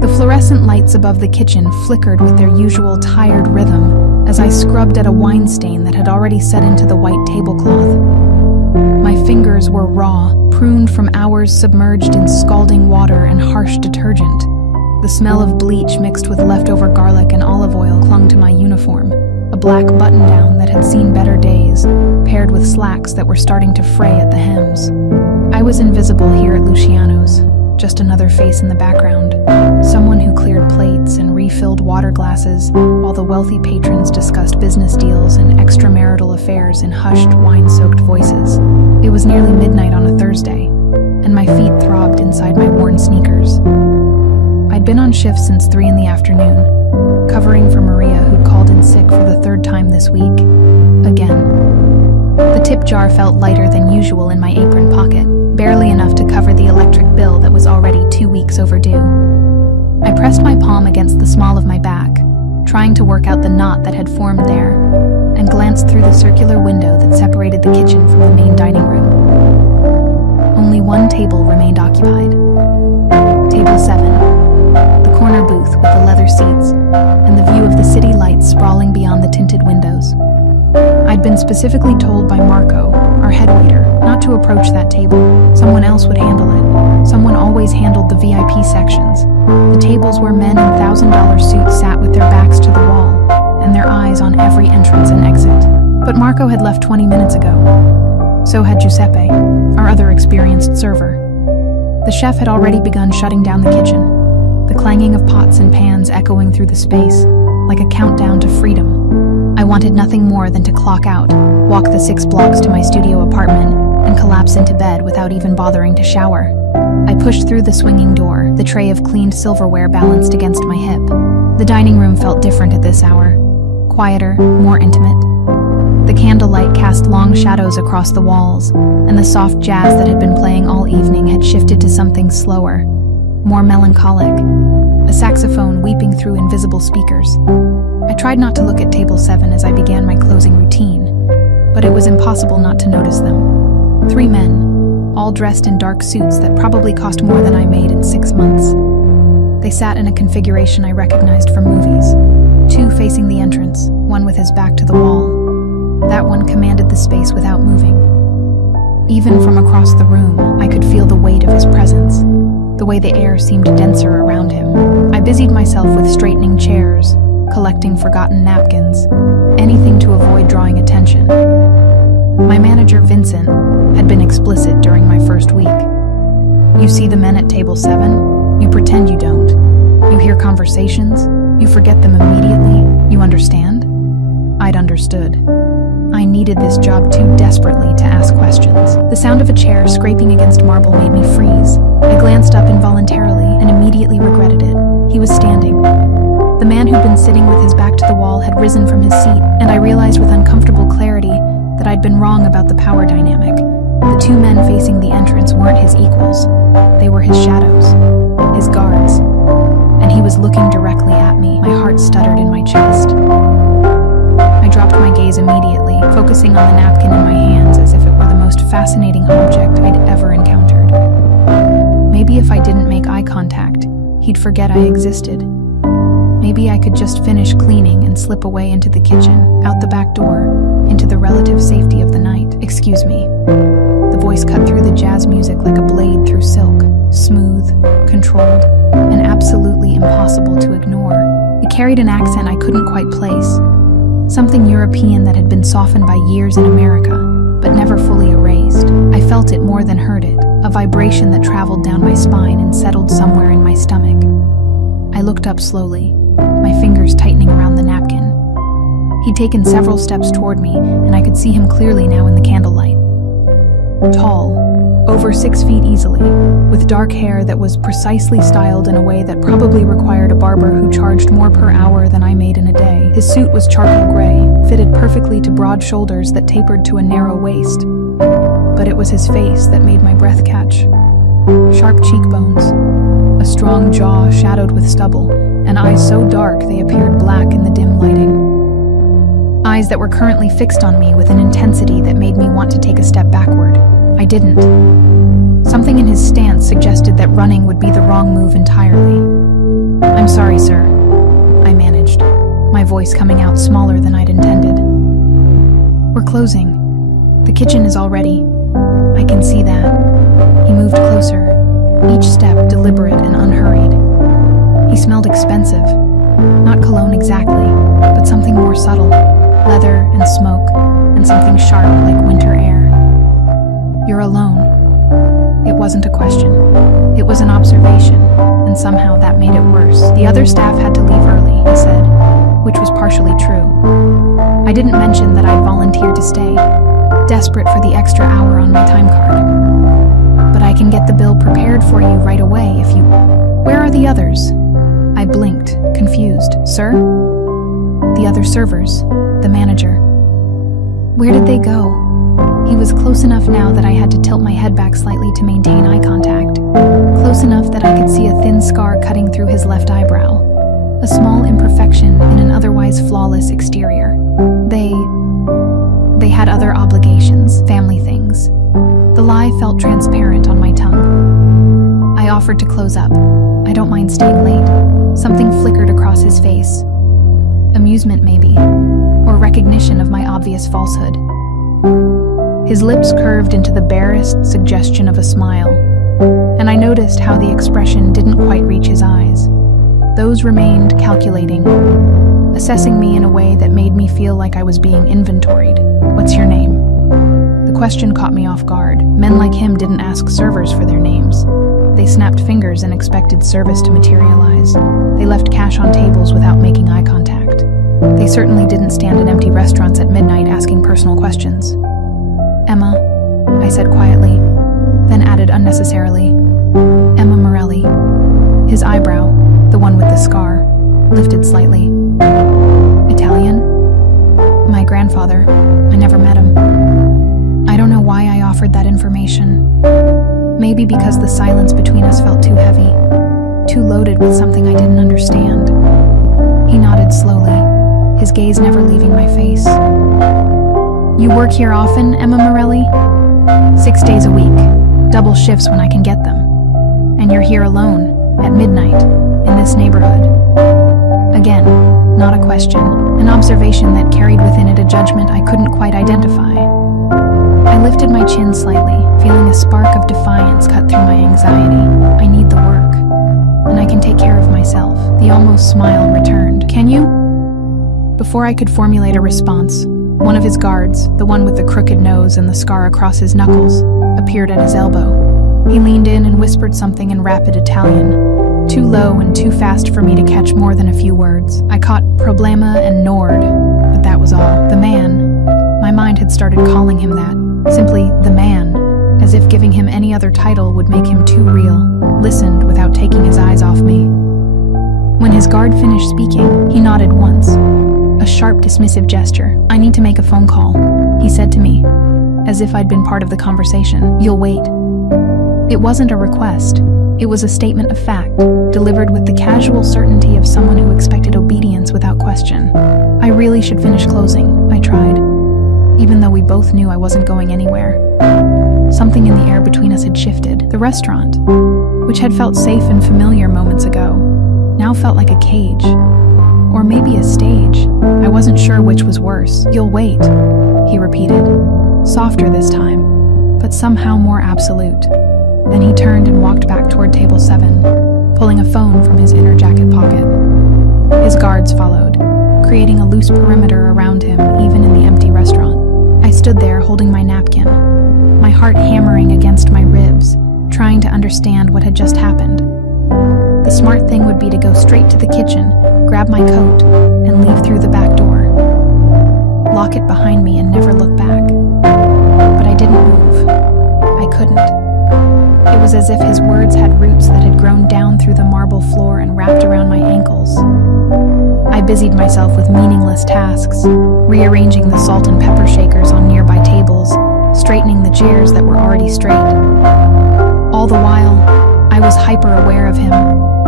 The fluorescent lights above the kitchen flickered with their usual tired rhythm as I scrubbed at a wine stain that had already set into the white tablecloth. My fingers were raw, pruned from hours submerged in scalding water and harsh detergent. The smell of bleach mixed with leftover garlic and olive oil clung to my uniform, a black button-down that had seen better days, paired with slacks that were starting to fray at the hems. I was invisible here at Luciano's, just another face in the background, someone who cleared plates and refilled water glasses while the wealthy patrons discussed business deals and extramarital affairs in hushed, wine-soaked voices. It was nearly midnight on a Thursday, and my feet throbbed inside my worn sneakers. I'd been on shift since 3 in the afternoon, covering for Maria, who'd called in sick for the 3rd time this week. Again. The tip jar felt lighter than usual in my apron pocket, barely enough to cover the electric bill that was already 2 weeks overdue. I pressed my palm against the small of my back, trying to work out the knot that had formed there, and glanced through the circular window that separated the kitchen from the main dining room. Only one table remained occupied. Table 7. The corner booth with the leather seats, and the view of the city lights sprawling beyond the tinted windows. I'd been specifically told by Marco, our head waiter, not to approach that table. Someone else would handle it. Someone always handled the VIP sections, the tables where men in $1,000 suits sat with their backs to the wall, and their eyes on every entrance and exit. But Marco had left 20 minutes ago. So had Giuseppe, our other experienced server. The chef had already begun shutting down the kitchen, the clanging of pots and pans echoing through the space, like a countdown to freedom. I wanted nothing more than to clock out, walk the 6 blocks to my studio apartment, and collapse into bed without even bothering to shower. I pushed through the swinging door, the tray of cleaned silverware balanced against my hip. The dining room felt different at this hour, quieter, more intimate. The candlelight cast long shadows across the walls, and the soft jazz that had been playing all evening had shifted to something slower, more melancholic, a saxophone weeping through invisible speakers. I tried not to look at table 7 as I began my closing routine, but it was impossible not to notice them. 3 men, all dressed in dark suits that probably cost more than I made in 6 months. They sat in a configuration I recognized from movies, 2 facing the entrance, one with his back to the wall. That one commanded the space without moving. Even from across the room, I could feel the weight of his presence, the way the air seemed denser around him. I busied myself with straightening chairs, collecting forgotten napkins, anything to avoid drawing attention. My manager, Vincent, had been explicit during my first week. You see the men at table 7, you pretend you don't. You hear conversations, you forget them immediately, you understand? I'd understood. I needed this job too desperately to ask questions. The sound of a chair scraping against marble made me freeze. I glanced up involuntarily and immediately regretted it. He was standing. The man who'd been sitting with his back to the wall had risen from his seat, and I realized with uncomfortable clarity that I'd been wrong about the power dynamic. The 2 men facing the entrance weren't his equals. They were his shadows, his guards. And he was looking directly at me. My heart stuttered in my chest. I dropped my gaze immediately, focusing on the napkin in my hands as if it were the most fascinating object I'd ever encountered. Maybe if I didn't make eye contact, he'd forget I existed. Maybe I could just finish cleaning and slip away into the kitchen, out the back door, into the relative safety of the night. Excuse me. The voice cut through the jazz music like a blade through silk, smooth, controlled, and absolutely impossible to ignore. It carried an accent I couldn't quite place. Something European that had been softened by years in America, but never fully erased. I felt it more than heard it, a vibration that traveled down my spine and settled somewhere in my stomach. I looked up slowly, my fingers tightening around the napkin. He'd taken several steps toward me, and I could see him clearly now in the candlelight. Tall, over 6 feet easily, with dark hair that was precisely styled in a way that probably required a barber who charged more per hour than I made in a day. His suit was charcoal gray, fitted perfectly to broad shoulders that tapered to a narrow waist. But it was his face that made my breath catch. Sharp cheekbones, a strong jaw shadowed with stubble, and eyes so dark they appeared black in the dim lighting. Eyes that were currently fixed on me with an intensity that made me want to take a step backward. I didn't. Something in his stance suggested that running would be the wrong move entirely. sorry, sir," I managed, my voice coming out smaller than I'd intended. "We're closing. The kitchen is all ready. I can see that." He moved closer, each step deliberate and unhurried. He smelled expensive, not cologne exactly, but something more subtle, leather and smoke, and something sharp like winter air. "You're alone." It wasn't a question. It was an observation, and somehow that made it worse. "The other staff had to leave early," he said, which was partially true. I didn't mention that I'd volunteered to stay, desperate for the extra hour on my time card. "But I can get the bill prepared for you right away if you—" "Where are the others?" I blinked, confused. "Sir?" "The other servers, the manager." "Where did they go?" He was close enough now that I had to tilt my head back slightly to maintain eye contact. Close enough that I could see a thin scar cutting through his left eyebrow. A small imperfection in an otherwise flawless exterior. They had other obligations, family things. The lie felt transparent on my tongue. I offered to close up. "I don't mind staying late." Something flickered across his face. Amusement, maybe, or recognition of my obvious falsehood. His lips curved into the barest suggestion of a smile, and I noticed how the expression didn't quite reach his eyes. Those remained calculating, assessing me in a way that made me feel like I was being inventoried. "What's your name?" The question caught me off guard. Men like him didn't ask servers for their names. They snapped fingers and expected service to materialize. They left cash on tables without making eye contact. They certainly didn't stand in empty restaurants at midnight asking personal questions. "Emma," I said quietly, then added unnecessarily, "Emma Morelli." His eyebrow, the one with the scar, lifted slightly. "Italian?" "My grandfather. I never met him." I don't know why I offered that information. Maybe because the silence between us felt too heavy, too loaded with something I didn't understand. He nodded slowly, his gaze never leaving my face. "You work here often, Emma Morelli?" 6 days a week, double shifts when I can get them. "And you're here alone, at midnight, in this neighborhood?" Again, not a question, an observation that carried within it a judgment I couldn't quite identify. I lifted my chin slightly, feeling a spark of defiance cut through my anxiety. "I need the work, and I can take care of myself." The almost smile returned. "Can you?" Before I could formulate a response, one of his guards, the one with the crooked nose and the scar across his knuckles, appeared at his elbow. He leaned in and whispered something in rapid Italian, too low and too fast for me to catch more than a few words. I caught problema and nord, but that was all. The man. My mind had started calling him that. Simply, the man, as if giving him any other title would make him too real, listened without taking his eyes off me. When his guard finished speaking, he nodded once. A sharp, dismissive gesture. "I need to make a phone call," he said to me, as if I'd been part of the conversation. "You'll wait." It wasn't a request. It was a statement of fact, delivered with the casual certainty of someone who expected obedience without question. "I really should finish closing," I tried, even though we both knew I wasn't going anywhere. Something in the air between us had shifted. The restaurant, which had felt safe and familiar moments ago, now felt like a cage. Or maybe a stage. I wasn't sure which was worse. "You'll wait," he repeated, softer this time, but somehow more absolute. Then he turned and walked back toward table 7, pulling a phone from his inner jacket pocket. His guards followed, creating a loose perimeter around him even in the empty restaurant. I stood there holding my napkin, my heart hammering against my ribs, trying to understand what had just happened. The smart thing would be to go straight to the kitchen, grab my coat, and leave through the back door. Lock it behind me and never look back. But I didn't move. I couldn't. It was as if his words had roots that had grown down through the marble floor and wrapped around my ankles. I busied myself with meaningless tasks, rearranging the salt and pepper shakers on nearby tables, straightening the chairs that were already straight. All the while, I was hyper-aware of him.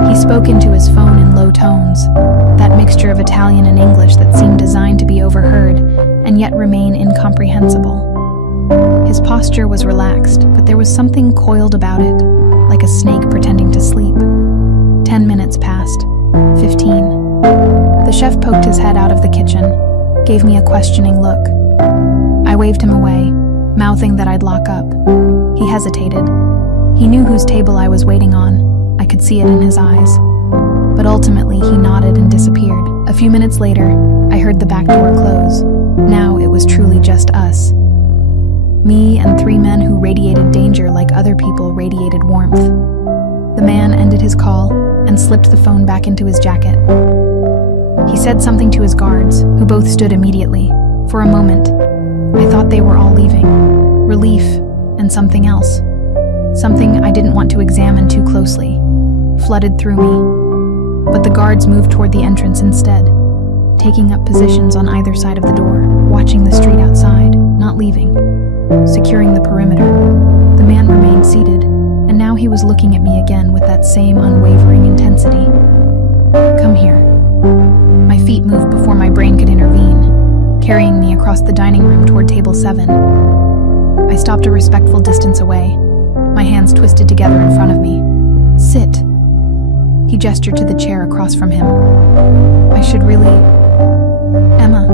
He spoke into his phone in low tones, that mixture of Italian and English that seemed designed to be overheard and yet remain incomprehensible. His posture was relaxed, but there was something coiled about it, like a snake pretending to sleep. 10 minutes passed, chef poked his head out of the kitchen, gave me a questioning look. I waved him away, mouthing that I'd lock up. He hesitated. He knew whose table I was waiting on. I could see it in his eyes. But ultimately, he nodded and disappeared. A few minutes later, I heard the back door close. Now it was truly just us. Me and 3 men who radiated danger like other people radiated warmth. The man ended his call and slipped the phone back into his jacket. He said something to his guards, who both stood immediately. For a moment, I thought they were all leaving. Relief and something else. Something I didn't want to examine too closely. Flooded through me. But the guards moved toward the entrance instead, taking up positions on either side of the door, watching the street outside, not leaving, securing the perimeter. The man remained seated, and now he was looking at me again with that same unwavering intensity. Come here. My feet moved before my brain could intervene, carrying me across the dining room toward table 7. I stopped a respectful distance away, my hands twisted together in front of me. Sit. He gestured to the chair across from him. I should really... Emma.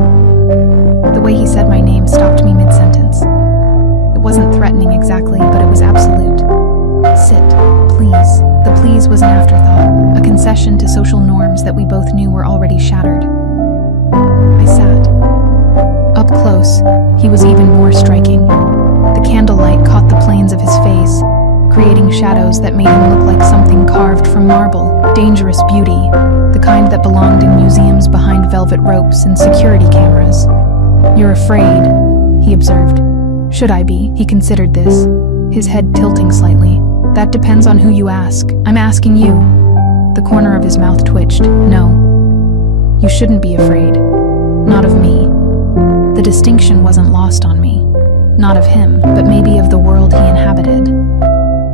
The way he said my name stopped me mid-sentence. It wasn't threatening exactly, but it was absolute. Sit, please. The please was an afterthought, a concession to social norms that we both knew were already shattered. I sat. Up close, he was even more striking. The candlelight caught the planes of his face, creating shadows that made him look like something carved from marble. Dangerous beauty, the kind that belonged in museums behind velvet ropes and security cameras. You're afraid, he observed. Should I be? He considered this, his head tilting slightly. That depends on who you ask. I'm asking you. The corner of his mouth twitched. No. You shouldn't be afraid. Not of me. The distinction wasn't lost on me. Not of him, but maybe of the world he inhabited.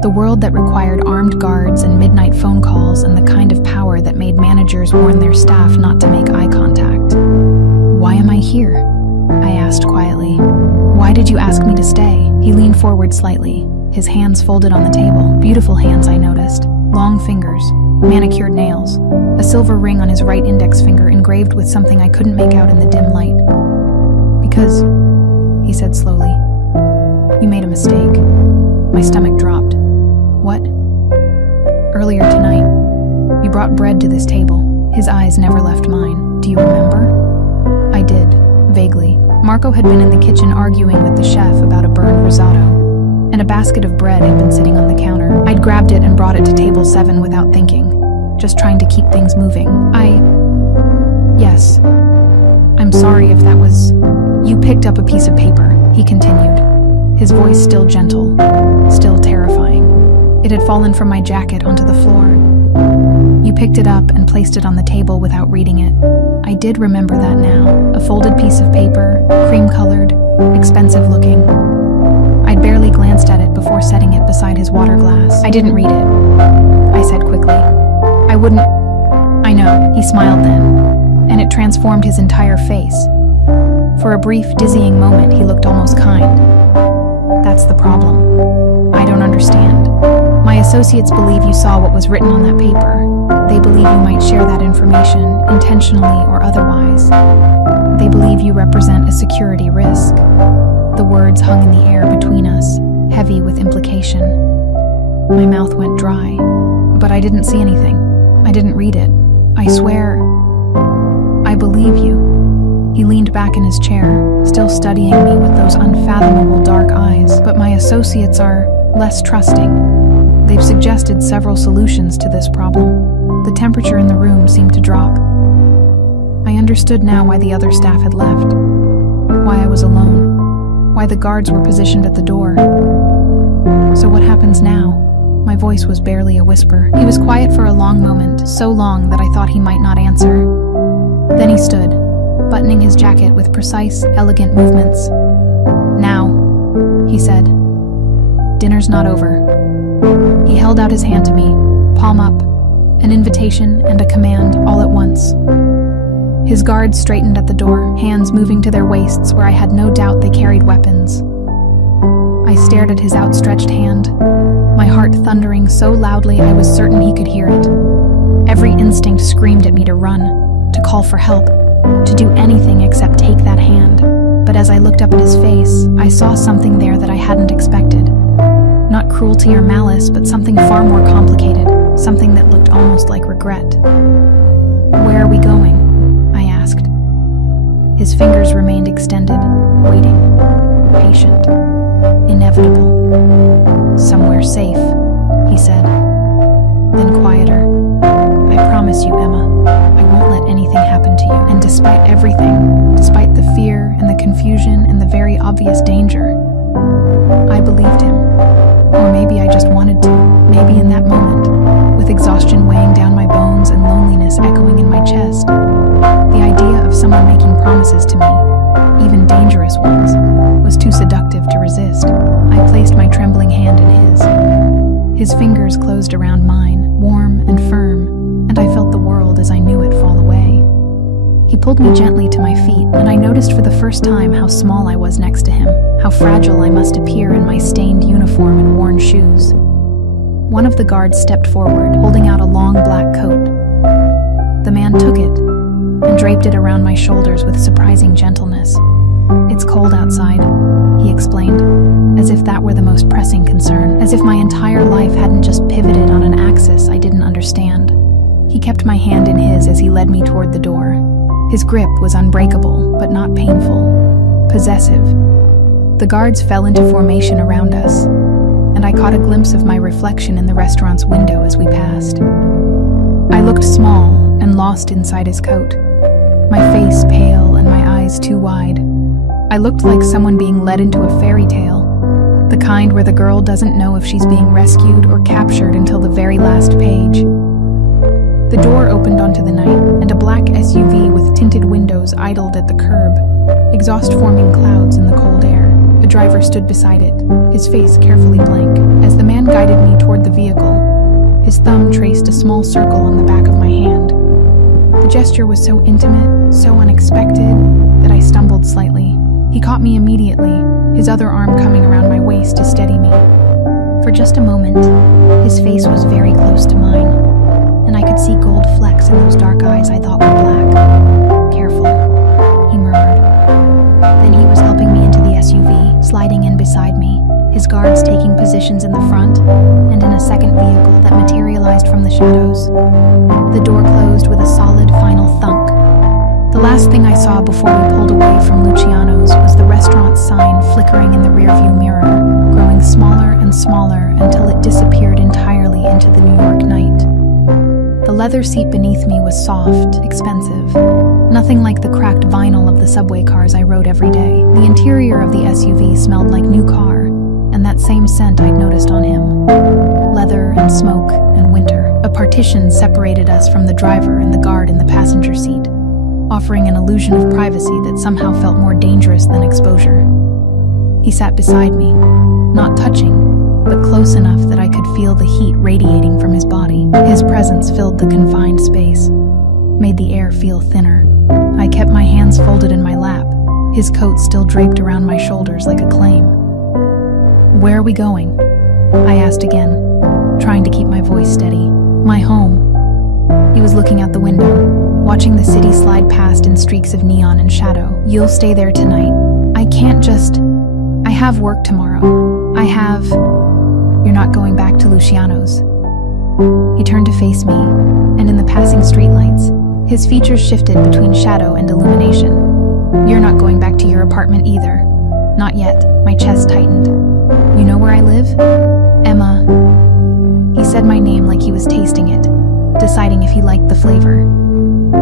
The world that required armed guards and midnight phone calls and the kind of power that made managers warn their staff not to make eye contact. Why am I here? I asked quietly. Why did you ask me to stay? He leaned forward slightly, his hands folded on the table. Beautiful hands, I noticed. Long fingers, manicured nails, a silver ring on his right index finger engraved with something I couldn't make out in the dim light. Because, he said slowly, you made a mistake. My stomach dropped. What? Earlier tonight, you brought bread to this table. His eyes never left mine. Do you remember? I did, vaguely. Marco had been in the kitchen arguing with the chef about a burned risotto, and a basket of bread had been sitting on the counter. I'd grabbed it and brought it to table 7 without thinking, just trying to keep things moving. Yes. I'm sorry if that was... You picked up a piece of paper, he continued, his voice still gentle, still terrifying. It had fallen from my jacket onto the floor. You picked it up and placed it on the table without reading it. I did remember that now. A folded piece of paper, cream-colored, expensive-looking. I'd barely glanced at it before setting it beside his water glass. I didn't read it, I said quickly. I wouldn't... I know, he smiled then, and it transformed his entire face. For a brief, dizzying moment, he looked almost kind. That's the problem. I don't understand. My associates believe you saw what was written on that paper. They believe you might share that information, intentionally or otherwise. They believe you represent a security risk. The words hung in the air between us, heavy with implication. My mouth went dry, but I didn't see anything. I didn't read it. I swear, I believe you. He leaned back in his chair, still studying me with those unfathomable dark eyes, but my associates are less trusting. They've suggested several solutions to this problem. The temperature in the room seemed to drop. I understood now why the other staff had left, why I was alone, why the guards were positioned at the door. So what happens now? My voice was barely a whisper. He was quiet for a long moment, so long that I thought he might not answer. Then he stood, buttoning his jacket with precise, elegant movements. Now, he said, dinner's not over. He held out his hand to me, palm up, an invitation and a command all at once. His guards straightened at the door, hands moving to their waists where I had no doubt they carried weapons. I stared at his outstretched hand, my heart thundering so loudly I was certain he could hear it. Every instinct screamed at me to run, to call for help, to do anything except take that hand. But as I looked up at his face, I saw something there that I hadn't expected. Not cruelty or malice, but something far more complicated, something that looked almost like regret. "Where are we going?" I asked. His fingers remained extended, waiting, patient, inevitable. "Somewhere safe," he said. Then quieter, "I promise you, Emma, I won't let anything happen to you." And despite everything, despite the fear and the confusion and the very obvious danger, I believed him. Or maybe I just wanted to. Maybe in that moment, with exhaustion weighing down my bones and loneliness echoing in my chest, the idea of someone making promises to me, even dangerous ones, was too seductive to resist. I placed my trembling hand in his. His fingers closed around mine, warm and firm, and I felt the world as I knew it fall away. He pulled me gently to my feet, and I noticed for the first time how small I was next to him, how fragile I must appear in my stained uniform and worn shoes. One of the guards stepped forward, holding out a long black coat. The man took it and draped it around my shoulders with surprising gentleness. "It's cold outside," he explained, as if that were the most pressing concern, as if my entire life hadn't just pivoted on an axis I didn't understand. He kept my hand in his as he led me toward the door. His grip was unbreakable, but not painful, possessive. The guards fell into formation around us, and I caught a glimpse of my reflection in the restaurant's window as we passed. I looked small and lost inside his coat, my face pale and my eyes too wide. I looked like someone being led into a fairy tale, the kind where the girl doesn't know if she's being rescued or captured until the very last page. The door opened onto the night, and a black SUV with tinted windows idled at the curb, exhaust forming clouds in the cold air. A driver stood beside it, his face carefully blank. As the man guided me toward the vehicle, his thumb traced a small circle on the back of my hand. The gesture was so intimate, so unexpected, that I stumbled slightly. He caught me immediately, his other arm coming around my waist to steady me. For just a moment, his face was very close to mine, and I could see gold flecks in those dark eyes I thought were black. "Careful," he murmured. Then he was helping me into the SUV, sliding in beside me, his guards taking positions in the front, and in a second vehicle that materialized from the shadows. The door closed with a solid final thunk. The last thing I saw before we pulled away from Luciano's was the restaurant sign flickering in the rearview mirror, growing smaller and smaller until it disappeared entirely into the New York night. The leather seat beneath me was soft, expensive, nothing like the cracked vinyl of the subway cars I rode every day. The interior of the SUV smelled like new car, and that same scent I'd noticed on him. Leather and smoke and winter. A partition separated us from the driver and the guard in the passenger seat, offering an illusion of privacy that somehow felt more dangerous than exposure. He sat beside me, not touching, but close enough that I could feel the heat radiating from his body. His presence filled the confined space, made the air feel thinner. I kept my hands folded in my lap, his coat still draped around my shoulders like a claim. "Where are we going?" I asked again, trying to keep my voice steady. "My home." He was looking out the window, watching the city slide past in streaks of neon and shadow. "You'll stay there tonight. I can't just... I have work tomorrow. I have... You're not going back to Luciano's." He turned to face me, and in the passing streetlights, his features shifted between shadow and illumination. "You're not going back to your apartment either. Not yet." My chest tightened. "You know where I live? Emma." He said my name like he was tasting it, deciding if he liked the flavor.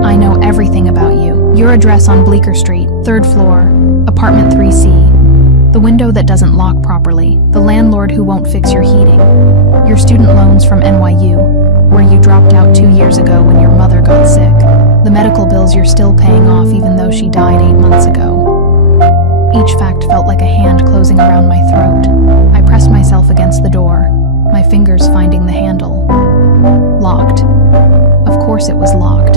"I know everything about you. Your address on Bleecker Street, 3rd floor, apartment 3C. The window that doesn't lock properly, the landlord who won't fix your heating, your student loans from NYU, where you dropped out 2 years ago when your mother got sick, the medical bills you're still paying off even though she died 8 months ago." Each fact felt like a hand closing around my throat. I pressed myself against the door, my fingers finding the handle. Locked. Of course it was locked.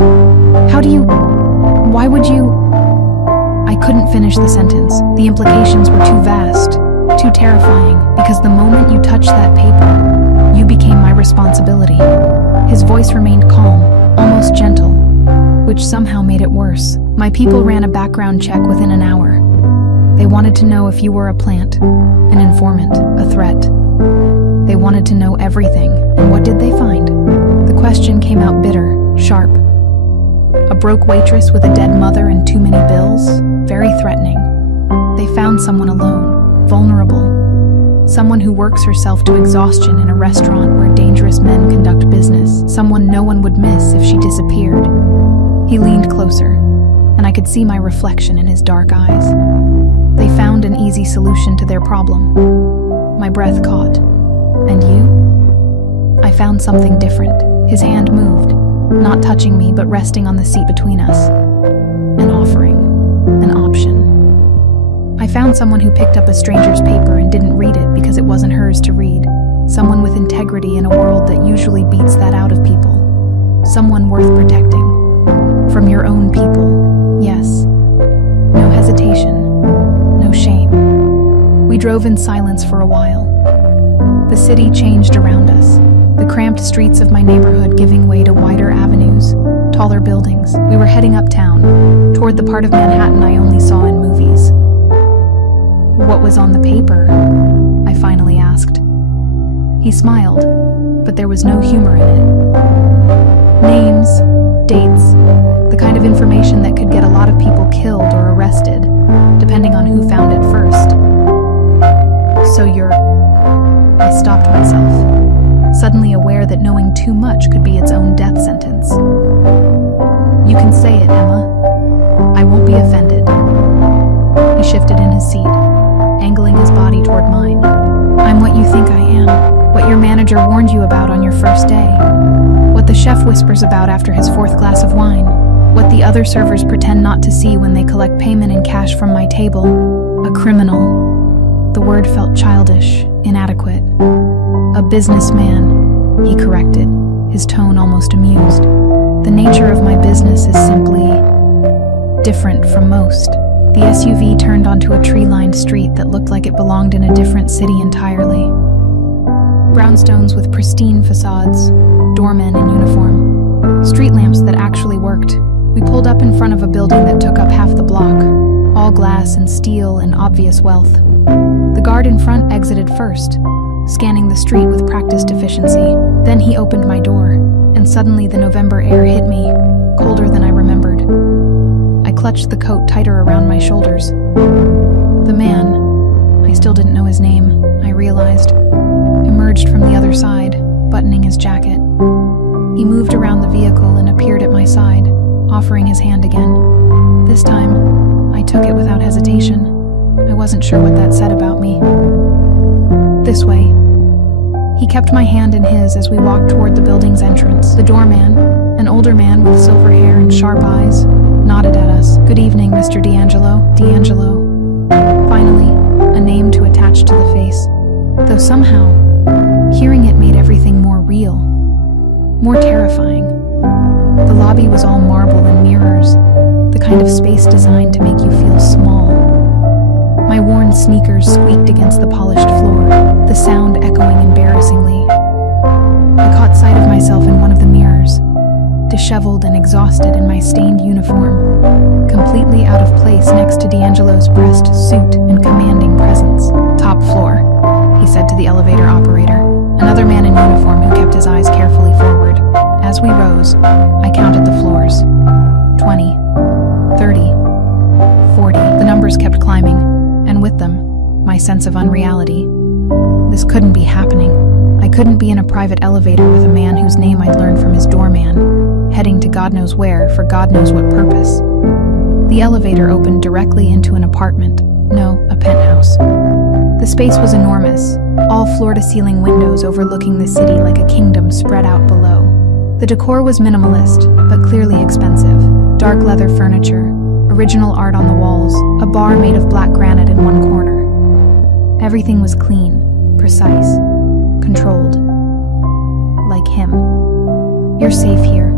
"How do you... Why would you..." I couldn't finish the sentence. The implications were too vast, too terrifying, because the moment you touched that paper, you became my responsibility. His voice remained calm, almost gentle, which which somehow made it worse. My people ran a background check within an hour. They wanted to know if you were a plant, an informant, a threat. They wanted to know everything, and what did they find? The question came out bitter, sharp. A broke waitress with a dead mother and too many bills? Very threatening. They found someone alone, vulnerable. Someone who works herself to exhaustion in a restaurant where dangerous men conduct business. Someone no one would miss if she disappeared. He leaned closer, and I could see my reflection in his dark eyes. They found an easy solution to their problem. My breath caught. And you? I found something different. His hand moved, not touching me but resting on the seat between us. An offering, an option. I found someone who picked up a stranger's paper and didn't read it because it wasn't hers to read. Someone with integrity in a world that usually beats that out of people. Someone worth protecting. From your own people, yes. No hesitation, no shame. We drove in silence for a while. The city changed around us, the cramped streets of my neighborhood giving way to wider avenues, taller buildings. We were heading uptown, toward the part of Manhattan I only saw in movies. What was on the paper? I finally asked. He smiled, but there was no humor in it. Names, dates, the kind of information that could get a lot of people killed or arrested, depending on who found it first. So I stopped myself, suddenly aware that knowing too much could be its own death sentence. You can say it, Emma. I won't be offended. He shifted in his seat, angling his body toward mine. I'm what you think I am, what your manager warned you about on your first day, what the chef whispers about after his fourth glass of wine, what the other servers pretend not to see when they collect payment in cash from my table. A criminal. The word felt childish, inadequate. A businessman, he corrected, his tone almost amused. The nature of my business is simply different from most. The SUV turned onto a tree-lined street that looked like it belonged in a different city entirely. Brownstones with pristine facades, doormen in uniform, street lamps that actually worked. We pulled up in front of a building that took up half the block, all glass and steel and obvious wealth. The guard in front exited first, scanning the street with practiced efficiency. Then he opened my door, and suddenly the November air hit me, colder than I remembered. I clutched the coat tighter around my shoulders. The man, I still didn't know his name, I realized, emerged from the other side, buttoning his jacket. He moved around the vehicle and appeared at my side, offering his hand again. This time, I took it without hesitation. I wasn't sure what that said about me. This way. He kept my hand in his as we walked toward the building's entrance. The doorman, an older man with silver hair and sharp eyes, nodded at us. Good evening, Mr. D'Angelo. D'Angelo. Finally, a name to attach to the face. Though somehow, hearing it made everything more real, more terrifying. The lobby was all marble and mirrors, the kind of space designed to make you feel small. My worn sneakers squeaked against the polished floor, the sound echoing embarrassingly. I caught sight of myself in one of the mirrors, disheveled and exhausted in my stained uniform, completely out of place next to D'Angelo's pressed suit and commanding presence. Top floor, he said to the elevator operator, another man in uniform who kept his eyes carefully forward. As we rose, I counted the floors. 20, 30, 40. The numbers kept climbing, and with them, my sense of unreality. This couldn't be happening. I couldn't be in a private elevator with a man whose name I'd learned from his doorman, heading to God knows where for God knows what purpose. The elevator opened directly into an apartment. No, a penthouse. The space was enormous, all floor-to-ceiling windows overlooking the city like a kingdom spread out below. The decor was minimalist, but clearly expensive. Dark leather furniture, original art on the walls, a bar made of black granite in one corner. Everything was clean, precise, controlled. Like him. You're safe here,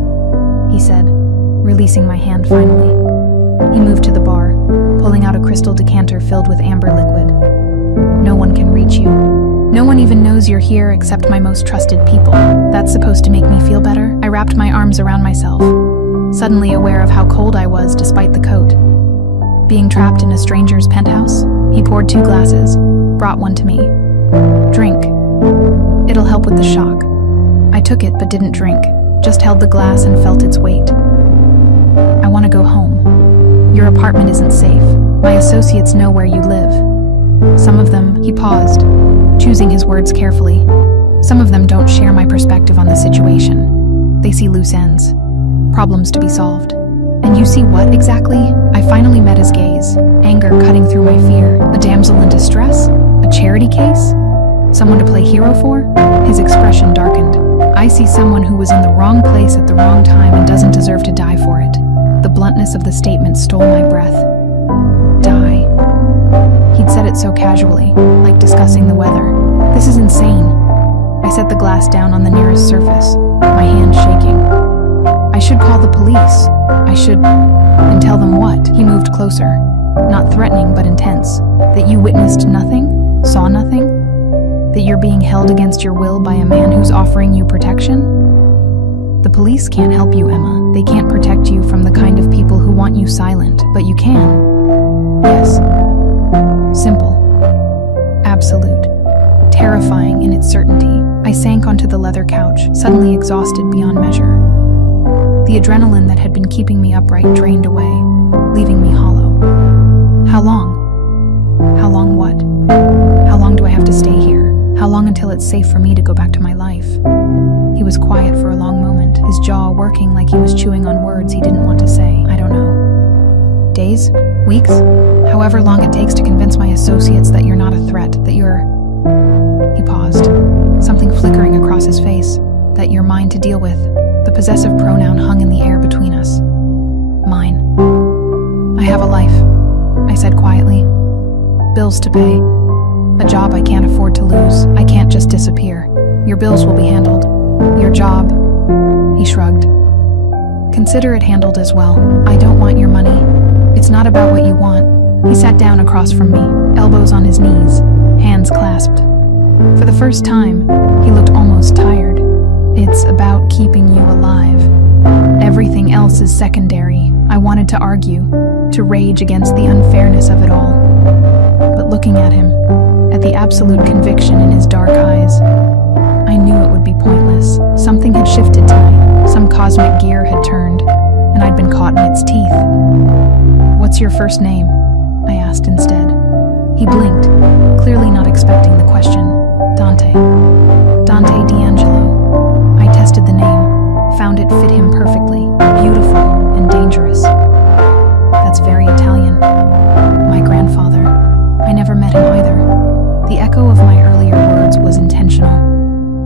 he said, releasing my hand finally. He moved to the bar, pulling out a crystal decanter filled with amber liquid. No one can reach you. No one even knows you're here except my most trusted people. That's supposed to make me feel better? I wrapped my arms around myself, suddenly aware of how cold I was despite the coat. Being trapped in a stranger's penthouse, he poured 2 glasses, brought one to me. Drink. It'll help with the shock. I took it but didn't drink, just held the glass and felt its weight. I want to go home. Your apartment isn't safe. My associates know where you live. Some of them, he paused, choosing his words carefully. Some of them don't share my perspective on the situation. They see loose ends, problems to be solved. And you see what exactly? I finally met his gaze, anger cutting through my fear. A damsel in distress? A charity case? Someone to play hero for? His expression darkened. I see someone who was in the wrong place at the wrong time and doesn't deserve to die for it. The bluntness of the statement stole my breath. Die. He'd said it so casually, like discussing the weather. This is insane. I set the glass down on the nearest surface, my hand shaking. I should call the police. I should... And tell them what? He moved closer. Not threatening, but intense. That you witnessed nothing? Saw nothing? That you're being held against your will by a man who's offering you protection? The police can't help you, Emma. They can't protect you from the kind of people who want you silent, but you can. Yes. Simple. Absolute. Terrifying in its certainty. I sank onto the leather couch, suddenly exhausted beyond measure. The adrenaline that had been keeping me upright drained away, leaving me hollow. How long? How long what? How long do I have to stay here? How long until it's safe for me to go back to my life? He was quiet for a long moment, his jaw working like he was chewing on words he didn't want to say. I don't know. Days? Weeks? However long it takes to convince my associates that you're not a threat, that you're... He paused, something flickering across his face, that you're mine to deal with. The possessive pronoun hung in the air between us. Mine. I have a life, I said quietly. Bills to pay. A job I can't afford to lose. I can't just disappear. Your bills will be handled. Your job... He shrugged. Consider it handled as well. I don't want your money. It's not about what you want. He sat down across from me, elbows on his knees, hands clasped. For the first time, he looked almost tired. It's about keeping you alive. Everything else is secondary. I wanted to argue, to rage against the unfairness of it all. But looking at him, at the absolute conviction in his dark eyes, I knew it would be pointless. Something had shifted tonight. Some cosmic gear had turned, and I'd been caught in its teeth. What's your first name? I asked instead. He blinked, clearly not expecting the question. Dante. Dante D'Angelo. I tested the name, found it fit him perfectly, beautiful and dangerous. That's very Italian. My grandfather. I never met him either. The echo of my earlier words was intentional.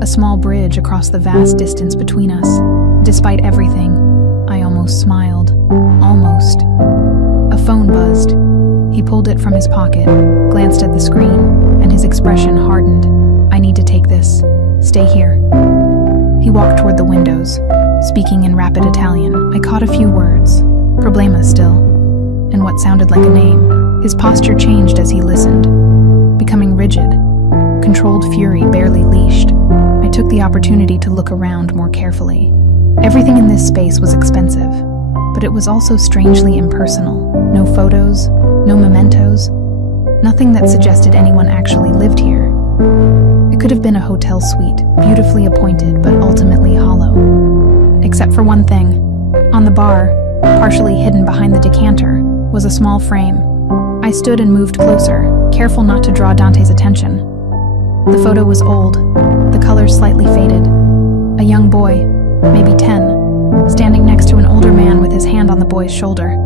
A small bridge across the vast distance between us. Despite everything, I almost smiled. Almost. A phone buzzed. He pulled it from his pocket, glanced at the screen, and his expression hardened. I need to take this. Stay here. He walked toward the windows, speaking in rapid Italian. I caught a few words. Problema still. And what sounded like a name. His posture changed as he listened, becoming rigid. Controlled fury barely leashed. I took the opportunity to look around more carefully. Everything in this space was expensive, but it was also strangely impersonal. No photos, no mementos, nothing that suggested anyone actually lived here. It could have been a hotel suite, beautifully appointed but ultimately hollow. Except for one thing. On the bar, partially hidden behind the decanter, was a small frame. I stood and moved closer, careful not to draw Dante's attention. The photo was old, the color slightly faded. A young boy, maybe 10, standing next to an older man with his hand on the boy's shoulder.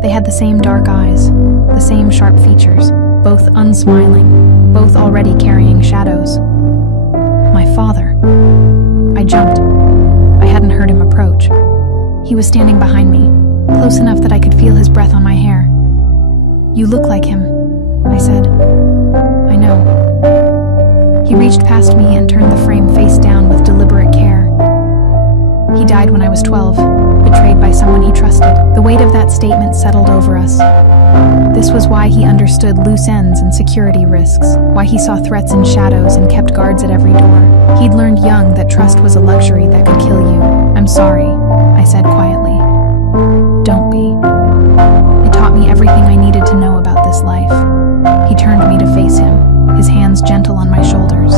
They had the same dark eyes, the same sharp features, both unsmiling, both already carrying shadows. My father. I jumped. I hadn't heard him approach. He was standing behind me, close enough that I could feel his breath on my hair. You look like him, I said. I know. He reached past me and turned the frame face down with deliberate care. He died when I was 12, betrayed by someone he trusted. The weight of that statement settled over us. This was why he understood loose ends and security risks, why he saw threats in shadows and kept guards at every door. He'd learned young that trust was a luxury that could kill you. I'm sorry, I said quietly. Don't be. It taught me everything I needed to know about this life. He turned me to face him, his hands gentle on my shoulders.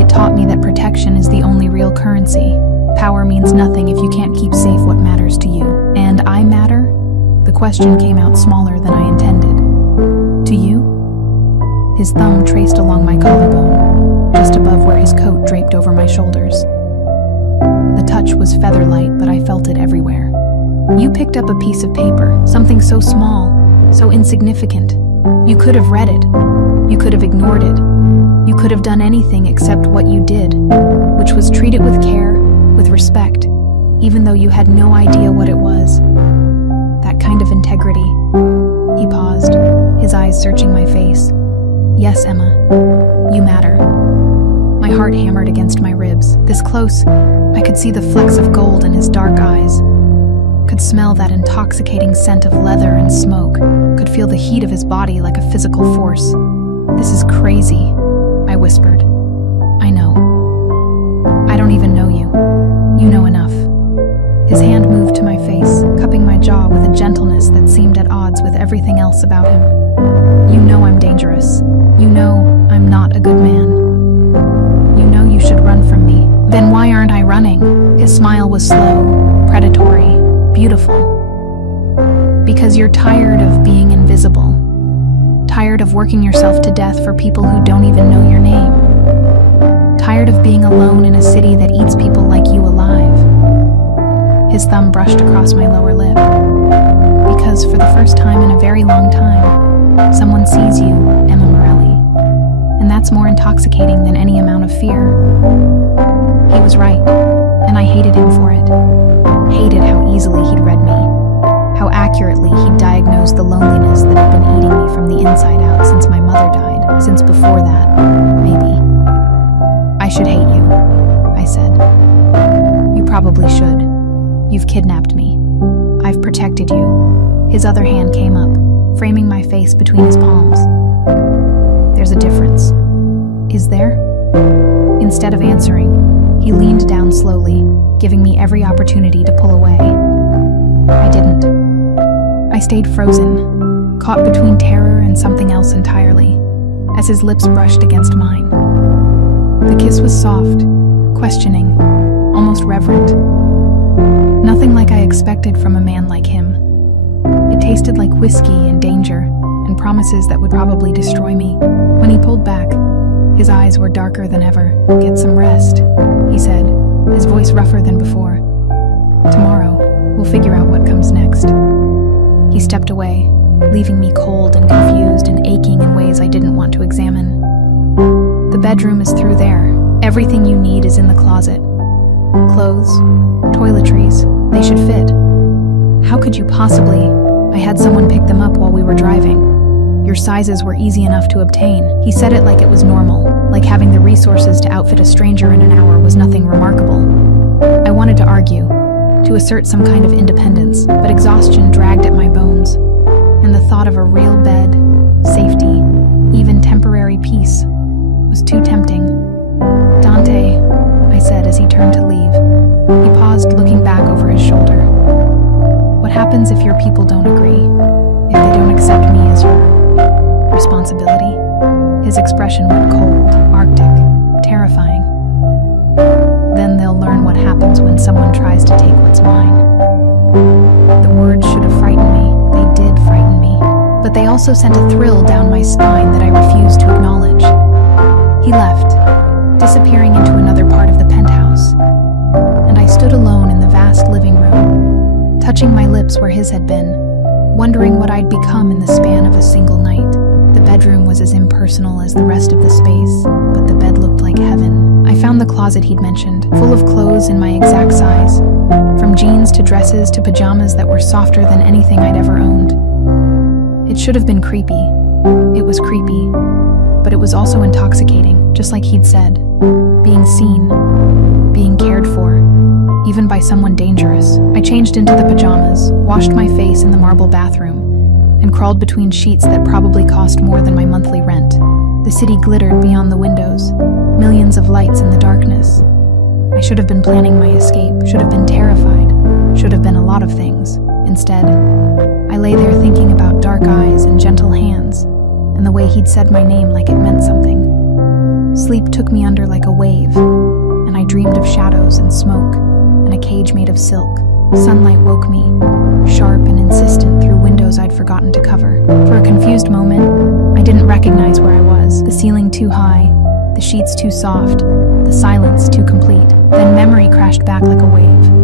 It taught me that protection is the only real currency. Power means nothing if you can't keep safe what matters to you. And I matter? The question came out smaller than I intended. To you? His thumb traced along my collarbone, just above where his coat draped over my shoulders. The touch was feather-light, but I felt it everywhere. You picked up a piece of paper, something so small, so insignificant. You could have read it. You could have ignored it. You could have done anything except what you did, which was treat it with care, with respect, even though you had no idea what it was. That kind of integrity. He paused, his eyes searching my face. Yes, Emma, you matter. My heart hammered against my ribs. This close, I could see the flecks of gold in his dark eyes. Could smell that intoxicating scent of leather and smoke. Could feel the heat of his body like a physical force. This is crazy, I whispered. I know. I don't even know you. You know enough. His hand moved to my face, cupping my jaw with a gentleness that seemed at odds with everything else about him. You know I'm dangerous. You know I'm not a good man. You know you should run from me. Then why aren't I running? His smile was slow, predatory, beautiful. Because you're tired of being invisible. Tired of working yourself to death for people who don't even know your name. Tired of being alone in a city that eats people like you alive. His thumb brushed across my lower lip. Because for the first time in a very long time, someone sees you, Emma Morelli. And that's more intoxicating than any amount of fear. He was right, and I hated him for it. Hated how easily he'd read me. How accurately he'd diagnosed the loneliness that had been eating me from the inside out since my mother died, since before that, maybe. I should hate you, I said. You probably should. You've kidnapped me. I've protected you. His other hand came up, framing my face between his palms. There's a difference. Is there? Instead of answering, he leaned down slowly, giving me every opportunity to pull away. I didn't. I stayed frozen, caught between terror and something else entirely, as his lips brushed against mine. The kiss was soft, questioning, almost reverent. Nothing like I expected from a man like him. It tasted like whiskey and danger, and promises that would probably destroy me. When he pulled back, his eyes were darker than ever. Get some rest, he said, his voice rougher than before. Tomorrow, we'll figure out what comes next. He stepped away, leaving me cold and confused and aching in ways I didn't want to examine. The bedroom is through there. Everything you need is in the closet. Clothes, toiletries, they should fit. How could you possibly? I had someone pick them up while we were driving. Your sizes were easy enough to obtain. He said it like it was normal, like having the resources to outfit a stranger in an hour was nothing remarkable. I wanted to argue, to assert some kind of independence, but exhaustion dragged at my bones, and the thought of a real bed, safety, even temporary peace, was too tempting. Dante, I said as he turned to leave. He paused, looking back over his shoulder. What happens if your people don't agree? If they don't accept me as your responsibility? His expression went cold, arctic, terrifying. Then they'll learn what happens when someone tries to take what's mine. The words should have frightened me. They did frighten me. But they also sent a thrill down my spine that I refused to acknowledge. He left, disappearing into another part of the penthouse, and I stood alone in the vast living room, touching my lips where his had been, wondering what I'd become in the span of a single night. The bedroom was as impersonal as the rest of the space, but the bed looked like heaven. I found the closet he'd mentioned, full of clothes in my exact size, from jeans to dresses to pajamas that were softer than anything I'd ever owned. It should have been creepy. It was creepy, but it was also intoxicating, just like he'd said. Being seen, being cared for, even by someone dangerous. I changed into the pajamas, washed my face in the marble bathroom, and crawled between sheets that probably cost more than my monthly rent. The city glittered beyond the windows, millions of lights in the darkness. I should have been planning my escape, should have been terrified, Should have been a lot of things. Instead, I lay there thinking about dark eyes and gentle hands, and the way he'd said my name like it meant something. Sleep took me under like a wave, and I dreamed of shadows and smoke, and a cage made of silk. Sunlight woke me, sharp and insistent through windows I'd forgotten to cover. For a confused moment, I didn't recognize where I was. The ceiling too high, the sheets too soft, the silence too complete. Then memory crashed back like a wave.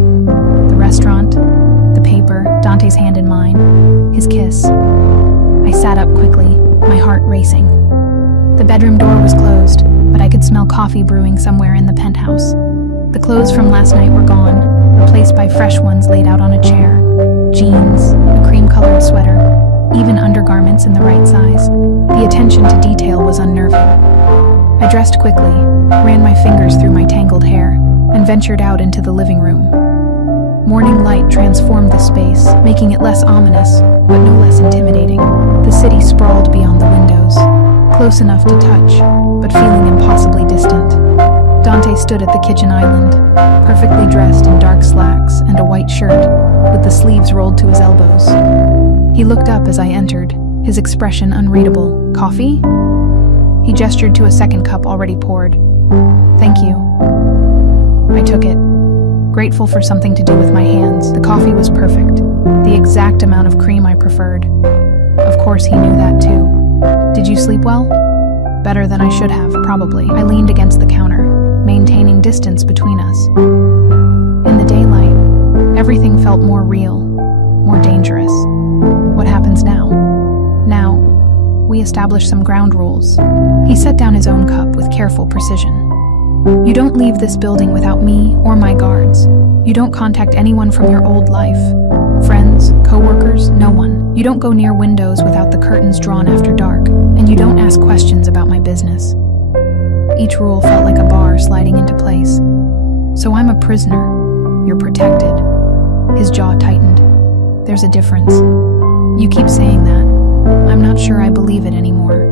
The restaurant, the paper, Dante's hand in mine, his kiss. I sat up quickly, my heart racing. The bedroom door was closed, but I could smell coffee brewing somewhere in the penthouse. The clothes from last night were gone, replaced by fresh ones laid out on a chair. Jeans, a cream-colored sweater, even undergarments in the right size. The attention to detail was unnerving. I dressed quickly, ran my fingers through my tangled hair, and ventured out into the living room. Morning light transformed the space, making it less ominous, but no less intimidating. The city sprawled beyond the windows, close enough to touch, but feeling impossibly distant. Dante stood at the kitchen island, perfectly dressed in dark slacks and a white shirt, with the sleeves rolled to his elbows. He looked up as I entered, his expression unreadable. "Coffee?" He gestured to a second cup already poured. "Thank you." I took it, grateful for something to do with my hands. The coffee was perfect, the exact amount of cream I preferred. Of course, he knew that too. "Did you sleep well?" "Better than I should have, probably." I leaned against the counter, maintaining distance between us. In the daylight, everything felt more real, more dangerous. What happens now? Now, we establish some ground rules. He set down his own cup with careful precision. "You don't leave this building without me or my guards. You don't contact anyone from your old life. Friends, co-workers, no one. You don't go near windows without the curtains drawn after dark, and you don't ask questions about my business." Each rule felt like a bar sliding into place. "So I'm a prisoner. You're protected." His jaw tightened. "There's a difference. You keep saying that. I'm not sure I believe it anymore."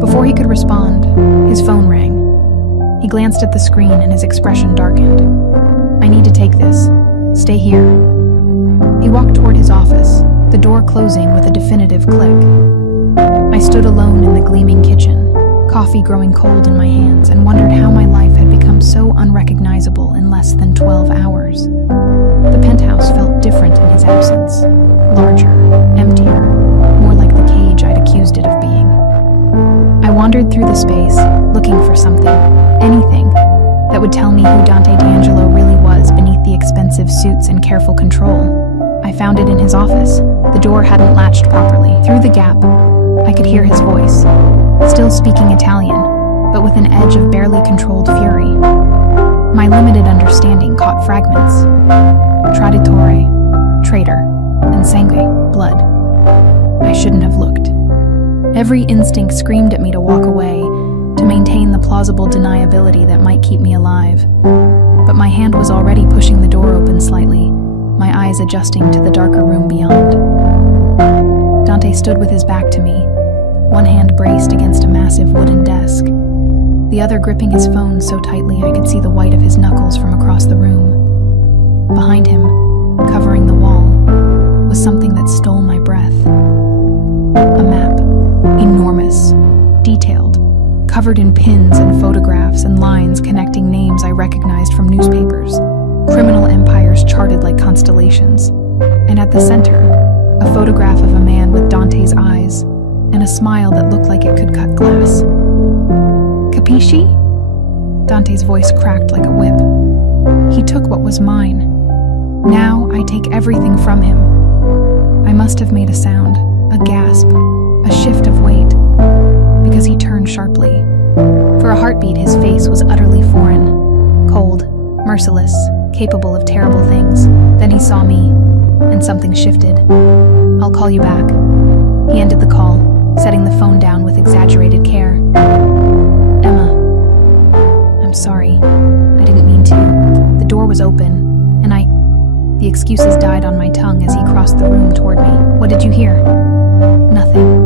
Before he could respond, his phone rang. He glanced at the screen and his expression darkened. "I need to take this. Stay here." He walked toward his office, the door closing with a definitive click. I stood alone in the gleaming kitchen, coffee growing cold in my hands, and wondered how my life had become so unrecognizable in less than 12 hours. The penthouse felt different in his absence, larger, emptier, more like the cage I'd accused it of being. I wandered through the space, looking for something, anything, that would tell me who Dante D'Angelo really was beneath the expensive suits and careful control. I found it in his office. The door hadn't latched properly. Through the gap, I could hear his voice, still speaking Italian, but with an edge of barely controlled fury. My limited understanding caught fragments. Traditore, traitor, and sangue, blood. I shouldn't have looked. Every instinct screamed at me to walk away, to maintain the plausible deniability that might keep me alive. But my hand was already pushing the door open slightly, my eyes adjusting to the darker room beyond. Dante stood with his back to me, one hand braced against a massive wooden desk, the other gripping his phone so tightly I could see the white of his knuckles from across the room. Behind him, covering the wall, was something that stole my breath. A map, enormous, detailed, covered in pins and photographs and lines connecting names I recognized from newspapers. Criminal empires charted like constellations. And at the center, a photograph of a man with Dante's eyes and a smile that looked like it could cut glass. "Capisci?" Dante's voice cracked like a whip. He took what was mine. Now I take everything from him. I must have made a sound, a gasp, a shift of weight, because he turned sharply. For a heartbeat, his face was utterly foreign, cold, merciless, capable of terrible things. Then he saw me, and something shifted. "I'll call you back." He ended the call, setting the phone down with exaggerated care. "Emma, I'm sorry. I didn't mean to. The door was open, and The excuses died on my tongue as he crossed the room toward me. "What did you hear?" "Nothing.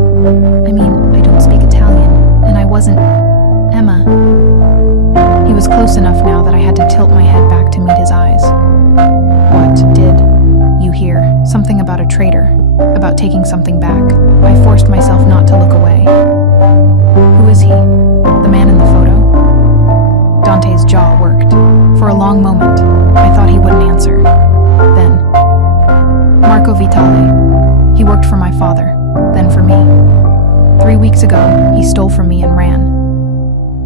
I mean, I don't speak Italian, and I wasn't... Emma." He was close enough now that I had to tilt my head back to meet his eyes. "What?" did you hear something about a traitor, about taking something back? I forced myself not to look away. Who is he? The man in the photo? Dante's jaw worked. For a long moment, I thought he wouldn't answer. Then, Marco Vitale. He worked for my father, then for me. 3 weeks ago, he stole from me and ran.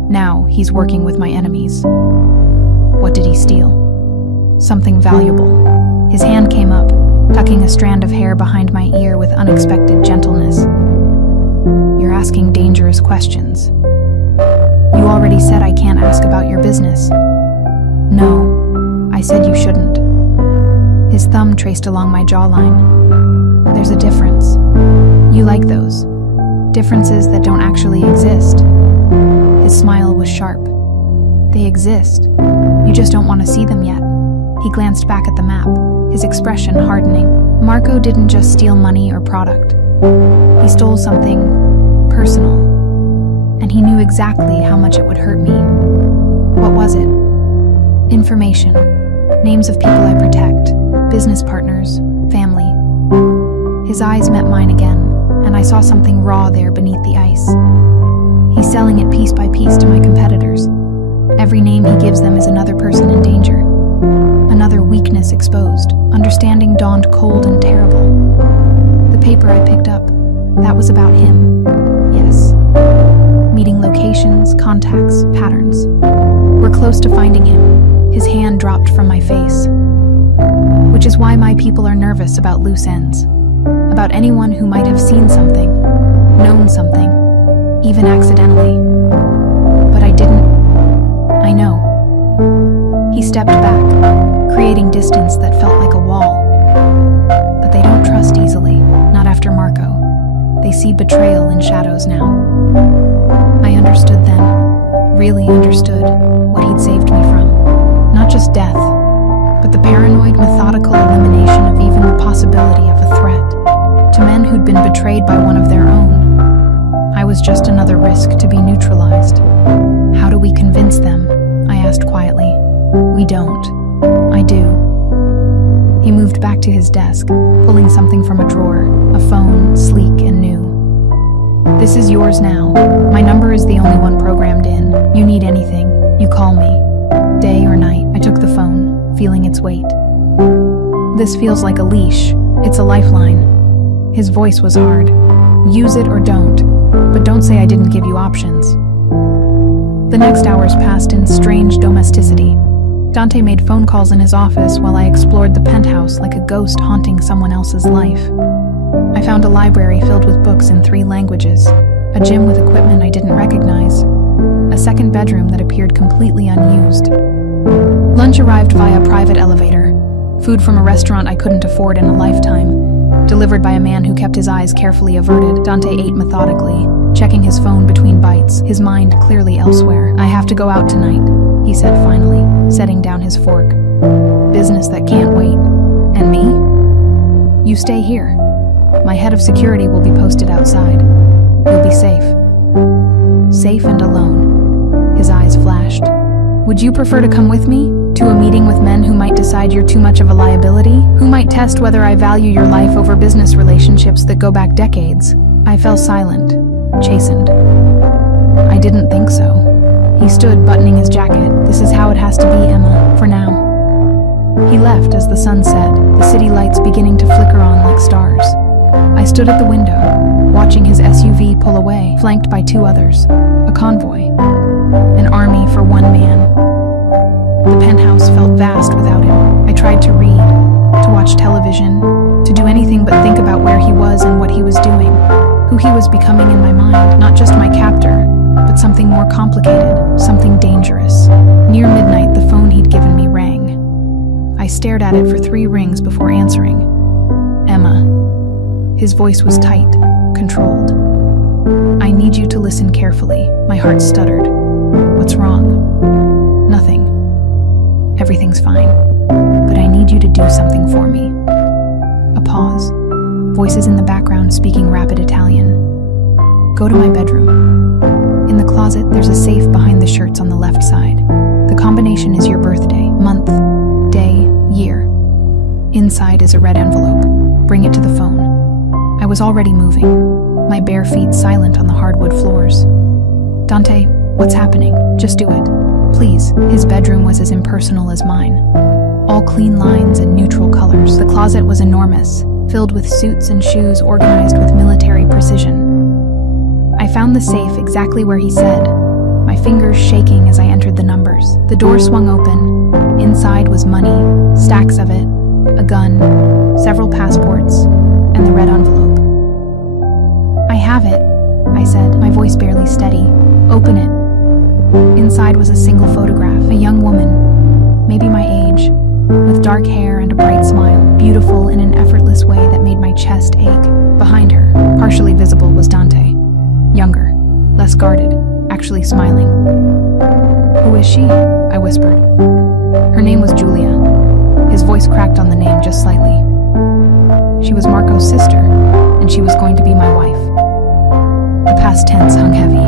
Now, he's working with my enemies. What did he steal? Something valuable. His hand came up, tucking a strand of hair behind my ear with unexpected gentleness. You're asking dangerous questions. You already said I can't ask about your business. No, I said you shouldn't. His thumb traced along my jawline. There's a difference. You like those. Differences that don't actually exist. His smile was sharp. They exist. You just don't want to see them yet. He glanced back at the map, his expression hardening. Marco didn't just steal money or product. He stole something personal, and he knew exactly how much it would hurt me. What was it? Information. Names of people I protect, business partners, family. His eyes met mine again, and I saw something raw there beneath the ice. He's selling it piece by piece to my competitors. Every name he gives them is another person in danger. Another weakness exposed. Understanding dawned cold and terrible. The paper I picked up, that was about him. Yes. Meeting locations, contacts, patterns. We're close to finding him. His hand dropped from my face. Which is why my people are nervous about loose ends. About anyone who might have seen something, known something, even accidentally. But I didn't. I know. He stepped back, creating distance that felt like a wall. But they don't trust easily, not after Marco. They see betrayal in shadows now. I understood then, really understood, what he'd saved me from. Not just death, but the paranoid, methodical elimination of even the possibility of a threat. To men who'd been betrayed by one of their own. I was just another risk to be neutralized. How do we convince them? I asked quietly. We don't. I do. He moved back to his desk, pulling something from a drawer, a phone, sleek and new. This is yours now. My number is the only one programmed in. You need anything, you call me. Day or night, I took the phone, feeling its weight. This feels like a leash. It's a lifeline. His voice was hard. Use it or don't, but don't say I didn't give you options. The next hours passed in strange domesticity. Dante made phone calls in his office while I explored the penthouse like a ghost haunting someone else's life. I found a library filled with books in 3 languages, a gym with equipment I didn't recognize, a second bedroom that appeared completely unused. Lunch arrived via private elevator, food from a restaurant I couldn't afford in a lifetime, delivered by a man who kept his eyes carefully averted. Dante ate methodically, checking his phone between bites, his mind clearly elsewhere. I have to go out tonight, he said finally, setting down his fork. Business that can't wait. And me? You stay here. My head of security will be posted outside. You'll be safe. Safe and alone. His eyes flashed. Would you prefer to come with me? To a meeting with men who might decide you're too much of a liability? Who might test whether I value your life over business relationships that go back decades? I fell silent, chastened. I didn't think so. He stood, buttoning his jacket. This is how it has to be, Emma, for now. He left as the sun set, the city lights beginning to flicker on like stars. I stood at the window, watching his SUV pull away, flanked by 2 others. A convoy. An army for one man. The penthouse felt vast without him. I tried to read, to watch television, to do anything but think about where he was and what he was doing, who he was becoming in my mind, not just my captor, but something more complicated, something dangerous. Near midnight, the phone he'd given me rang. I stared at it for 3 rings before answering. Emma. His voice was tight, controlled. I need you to listen carefully. My heart stuttered. What's wrong? Nothing. Everything's fine. But I need you to do something for me. A pause. Voices in the background speaking rapid Italian. Go to my bedroom. In the closet, there's a safe behind the shirts on the left side. The combination is your birthday, month, day, year. Inside is a red envelope. Bring it to the phone. I was already moving, my bare feet silent on the hardwood floors. Dante, what's happening? Just do it. Please. His bedroom was as impersonal as mine. All clean lines and neutral colors. The closet was enormous, filled with suits and shoes organized with military precision. I found the safe exactly where he said, my fingers shaking as I entered the numbers. The door swung open. Inside was money, stacks of it, a gun, several passports, and the red envelope. I have it, I said, my voice barely steady. Open it. Inside was a single photograph, a young woman, maybe my age, with dark hair and a bright smile, beautiful in an effortless way that made my chest ache. Behind her, partially visible, was Dante. Younger, less guarded, actually smiling. Who is she? I whispered. Her name was Julia. His voice cracked on the name just slightly. She was Marco's sister, and she was going to be my wife. The past tense hung heavy.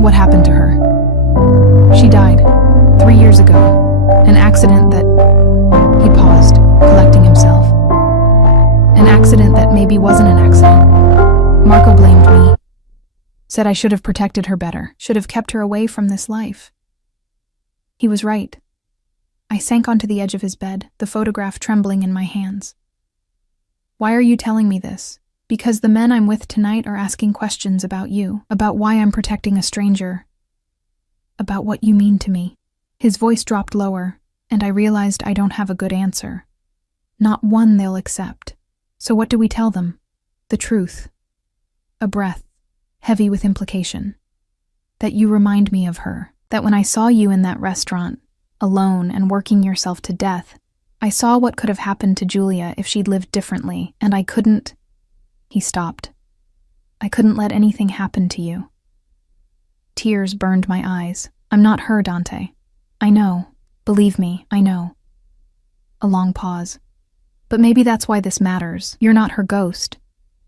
What happened to her? She died 3 years ago. An accident that... He paused, collecting himself. An accident that maybe wasn't an accident. Marco blamed me. Said I should have protected her better, should have kept her away from this life. He was right. I sank onto the edge of his bed, the photograph trembling in my hands. Why are you telling me this? Because the men I'm with tonight are asking questions about you, about why I'm protecting a stranger, about what you mean to me. His voice dropped lower, and I realized I don't have a good answer. Not one they'll accept. So what do we tell them? The truth. A breath, heavy with implication. That you remind me of her. That when I saw you in that restaurant, alone and working yourself to death, I saw what could have happened to Julia if she'd lived differently, and I couldn't... He stopped. I couldn't let anything happen to you. Tears burned my eyes. I'm not her, Dante. I know. Believe me, I know. A long pause. But maybe that's why this matters. You're not her ghost.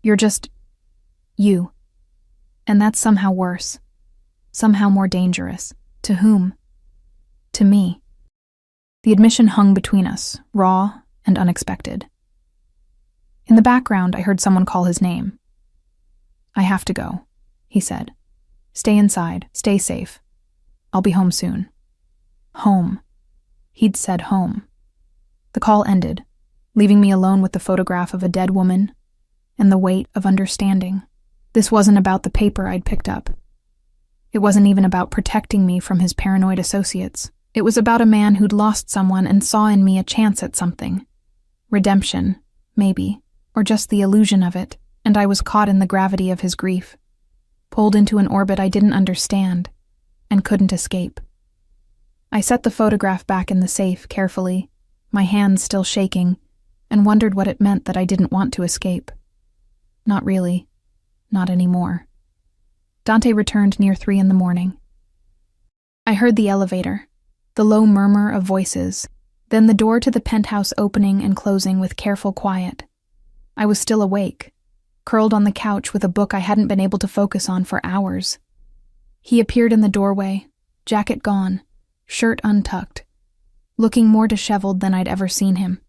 You're just... you. And that's somehow worse. Somehow more dangerous. To whom? To me. The admission hung between us, raw and unexpected. In the background, I heard someone call his name. I have to go, he said. Stay inside, stay safe. I'll be home soon. Home. He'd said home. The call ended, leaving me alone with the photograph of a dead woman and the weight of understanding. This wasn't about the paper I'd picked up. It wasn't even about protecting me from his paranoid associates. It was about a man who'd lost someone and saw in me a chance at something. Redemption, maybe, or just the illusion of it, and I was caught in the gravity of his grief, pulled into an orbit I didn't understand and couldn't escape. I set the photograph back in the safe carefully, my hands still shaking, and wondered what it meant that I didn't want to escape. Not really. Not anymore. Dante returned near 3 a.m. I heard the elevator, the low murmur of voices, then the door to the penthouse opening and closing with careful quiet. I was still awake, curled on the couch with a book I hadn't been able to focus on for hours. He appeared in the doorway, jacket gone, shirt untucked, looking more disheveled than I'd ever seen him.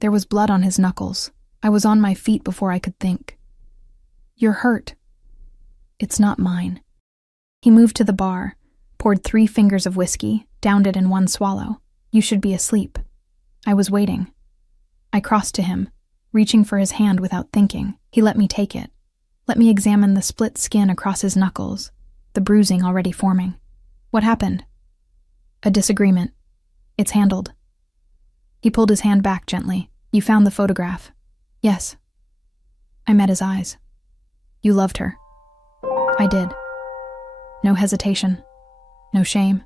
There was blood on his knuckles. I was on my feet before I could think. You're hurt. It's not mine. He moved to the bar, poured 3 fingers of whiskey, downed it in one swallow. You should be asleep. I was waiting. I crossed to him, reaching for his hand without thinking. He let me take it. Let me examine the split skin across his knuckles, the bruising already forming. What happened? A disagreement. It's handled. He pulled his hand back gently. You found the photograph. Yes. I met his eyes. You loved her. I did. No hesitation. No shame.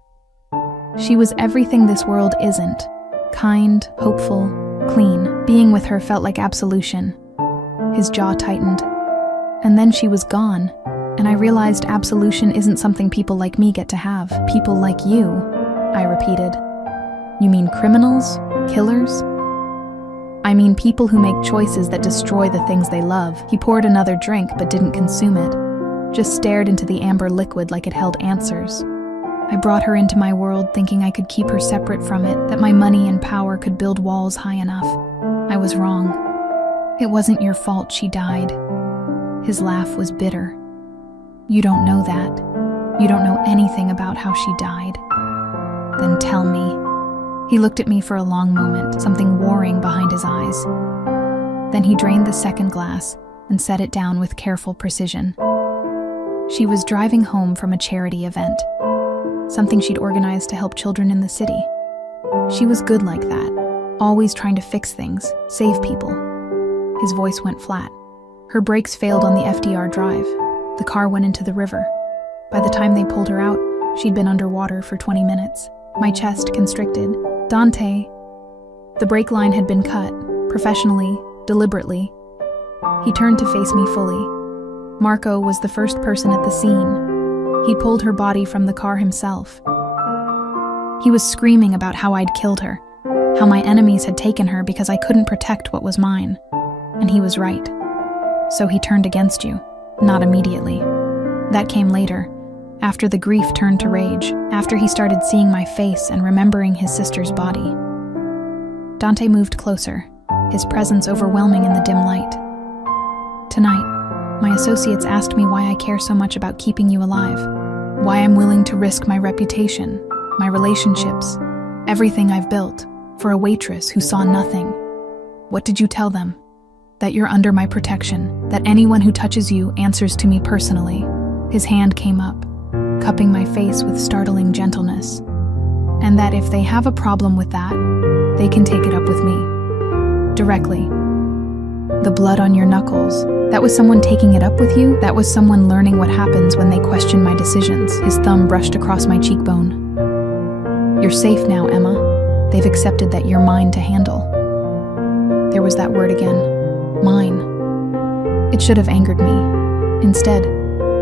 She was everything this world isn't. Kind, hopeful, clean. Being with her felt like absolution. His jaw tightened. And then she was gone, and I realized absolution isn't something people like me get to have. People like you, I repeated. You mean criminals? Killers? I mean people who make choices that destroy the things they love. He poured another drink but didn't consume it. Just stared into the amber liquid like it held answers. I brought her into my world thinking I could keep her separate from it, that my money and power could build walls high enough. I was wrong. It wasn't your fault she died. His laugh was bitter. You don't know that. You don't know anything about how she died. Then tell me. He looked at me for a long moment, something warring behind his eyes. Then he drained the second glass and set it down with careful precision. She was driving home from a charity event, something she'd organized to help children in the city. She was good like that, always trying to fix things, save people. His voice went flat. Her brakes failed on the FDR drive. The car went into the river. By the time they pulled her out, she'd been underwater for 20 minutes. My chest constricted. Dante. The brake line had been cut, professionally, deliberately. He turned to face me fully. Marco was the first person at the scene. He pulled her body from the car himself. He was screaming about how I'd killed her, how my enemies had taken her because I couldn't protect what was mine. And he was right. So he turned against you. Not immediately. That came later, after the grief turned to rage, after he started seeing my face and remembering his sister's body. Dante moved closer, his presence overwhelming in the dim light. Tonight, my associates asked me why I care so much about keeping you alive, why I'm willing to risk my reputation, my relationships, everything I've built, for a waitress who saw nothing. What did you tell them? That you're under my protection, that anyone who touches you answers to me personally. His hand came up, cupping my face with startling gentleness, and that if they have a problem with that, they can take it up with me. Directly. The blood on your knuckles, that was someone taking it up with you? That was someone learning what happens when they question my decisions. His thumb brushed across my cheekbone. You're safe now, Emma. They've accepted that you're mine to handle. There was that word again. Mine. It should have angered me. Instead,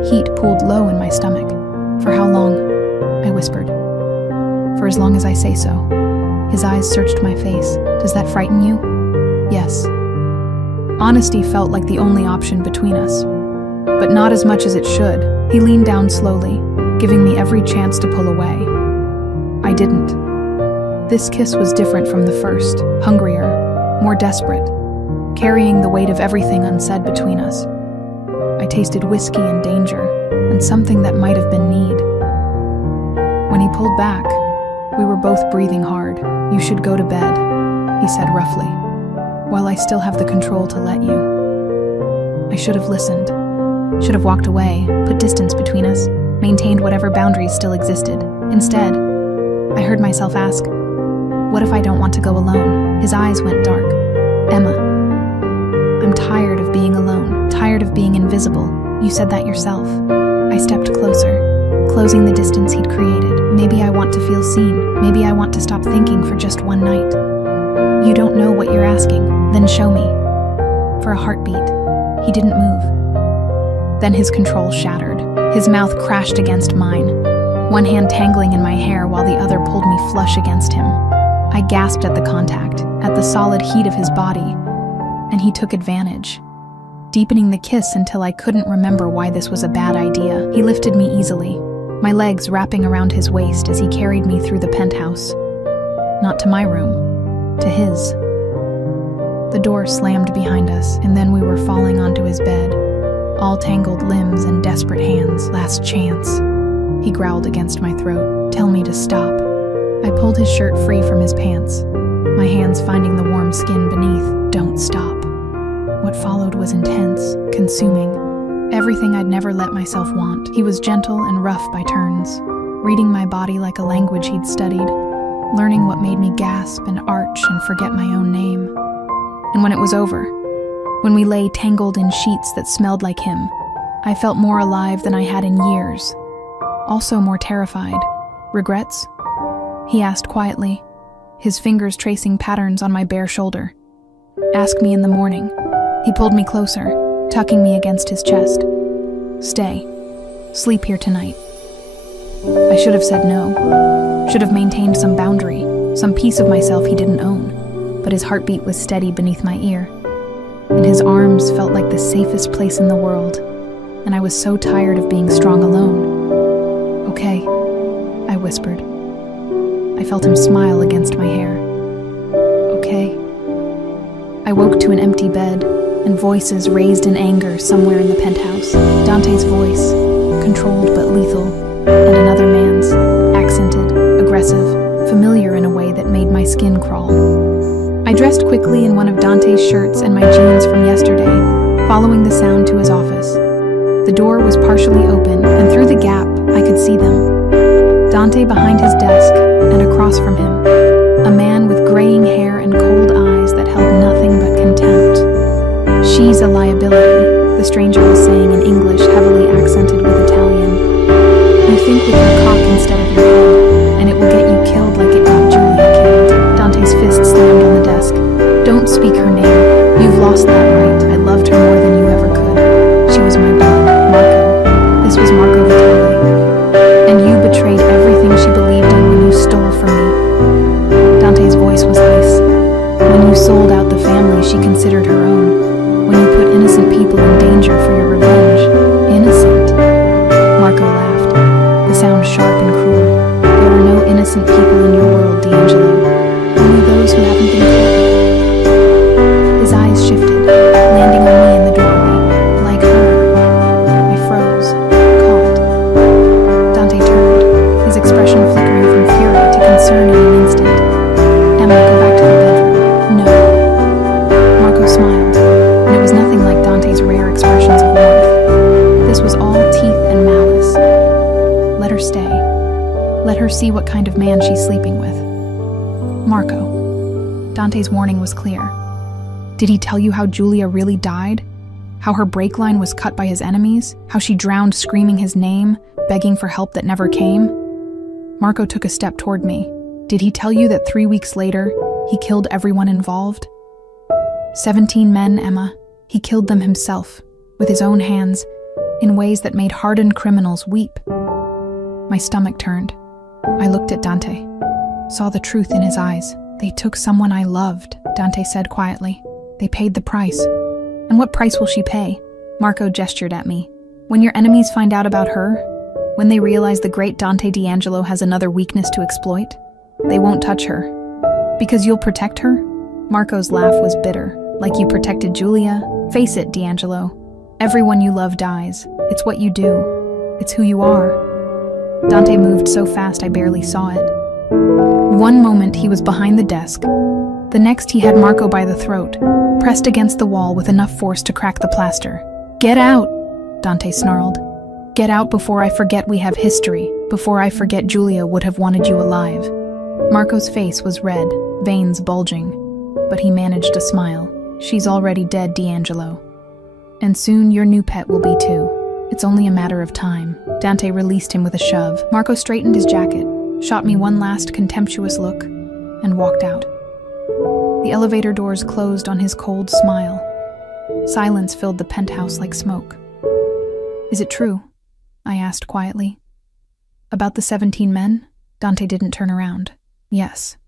heat pooled low in my stomach. For how long? I whispered. For as long as I say so. His eyes searched my face. Does that frighten you? Yes. Honesty felt like the only option between us. But not as much as it should. He leaned down slowly, giving me every chance to pull away. I didn't. This kiss was different from the first, hungrier, more desperate, carrying the weight of everything unsaid between us. I tasted whiskey and danger, and something that might have been need. When he pulled back, we were both breathing hard. You should go to bed, he said roughly, while I still have the control to let you. I should have listened, should have walked away, put distance between us, maintained whatever boundaries still existed. Instead, I heard myself ask, what if I don't want to go alone? His eyes went dark. Emma, I'm tired of being alone, tired of being invisible. You said that yourself. I stepped closer, closing the distance he'd created. Maybe I want to feel seen. Maybe I want to stop thinking for just one night. You don't know what you're asking. Then show me. For a heartbeat, he didn't move. Then his control shattered. His mouth crashed against mine, one hand tangling in my hair while the other pulled me flush against him. I gasped at the contact, at the solid heat of his body, and he took advantage, deepening the kiss until I couldn't remember why this was a bad idea. He lifted me easily, my legs wrapping around his waist as he carried me through the penthouse. Not to my room, to his. The door slammed behind us, and then we were falling onto his bed, all tangled limbs and desperate hands. Last chance. He growled against my throat. Tell me to stop. I pulled his shirt free from his pants, my hands finding the warm skin beneath. Don't stop. What followed was intense, consuming, everything I'd never let myself want. He was gentle and rough by turns, reading my body like a language he'd studied, learning what made me gasp and arch and forget my own name. And when it was over, when we lay tangled in sheets that smelled like him, I felt more alive than I had in years, also more terrified. Regrets? He asked quietly, his fingers tracing patterns on my bare shoulder. Ask me in the morning. He pulled me closer, tucking me against his chest. Stay. Sleep here tonight. I should have said no. Should have maintained some boundary, some piece of myself he didn't own. But his heartbeat was steady beneath my ear, and his arms felt like the safest place in the world, and I was so tired of being strong alone. Okay, I whispered. whispered. I felt him smile against my hair. Okay. I woke to an empty bed and voices raised in anger somewhere in the penthouse. Dante's voice, controlled but lethal, and another man's, accented, aggressive, familiar in a way that made my skin crawl. I dressed quickly in one of Dante's shirts and my jeans from yesterday, following the sound to his office. The door was partially open, and through the gap, I could see them. Dante behind his desk, and across from him, a man with graying hair and cold eyes that held nothing but contempt. She's a liability, the stranger was saying in English heavily accented with Italian. You think with your cock instead of your head, and it will get you killed like it got Julia killed. Dante's fist slammed on the desk. Don't speak her name. You've lost that right. I loved her more than you ever could. She was my blood, Marco. This was Marco Vitale. And you betrayed everything she believed in when you stole from me. Dante's voice was ice. When you sold out the family she considered her own. When you put innocent people in danger for your revenge. Innocent? Marco laughed, the sound sharp and cruel. There are no innocent people in your world, D'Angelo. Only those who haven't been caught. His eyes shifted, landing on me in the doorway. Like her. I froze, caught. Dante turned, his expression flickering from fury to concern in an instant. Emma, go back to the bedroom. No. Marco smiled, and it was nothing like Dante's rare expressions of warmth. This was all teeth and malice. Let her stay. Let her see what kind of man she's sleeping with. Marco. Dante's warning was clear. Did he tell you how Julia really died? How her brake line was cut by his enemies? How she drowned screaming his name, begging for help that never came? Marco took a step toward me. Did he tell you that 3 weeks later, he killed everyone involved? 17 men, Emma. He killed them himself, with his own hands, in ways that made hardened criminals weep. My stomach turned. I looked at Dante, saw the truth in his eyes. They took someone I loved, Dante said quietly. They paid the price. And what price will she pay? Marco gestured at me. When your enemies find out about her, when they realize the great Dante D'Angelo has another weakness to exploit, they won't touch her. Because you'll protect her? Marco's laugh was bitter, like you protected Julia. Face it, D'Angelo. Everyone you love dies. It's what you do. It's who you are. Dante moved so fast I barely saw it. One moment he was behind the desk. The next he had Marco by the throat, pressed against the wall with enough force to crack the plaster. Get out, Dante snarled. Get out before I forget we have history, before I forget Julia would have wanted you alive. Marco's face was red, veins bulging, but he managed to smile. She's already dead, D'Angelo. And soon your new pet will be too. It's only a matter of time. Dante released him with a shove. Marco straightened his jacket, shot me one last contemptuous look, and walked out. The elevator doors closed on his cold smile. Silence filled the penthouse like smoke. Is it true? I asked quietly. About the 17 men? Dante didn't turn around. Yes.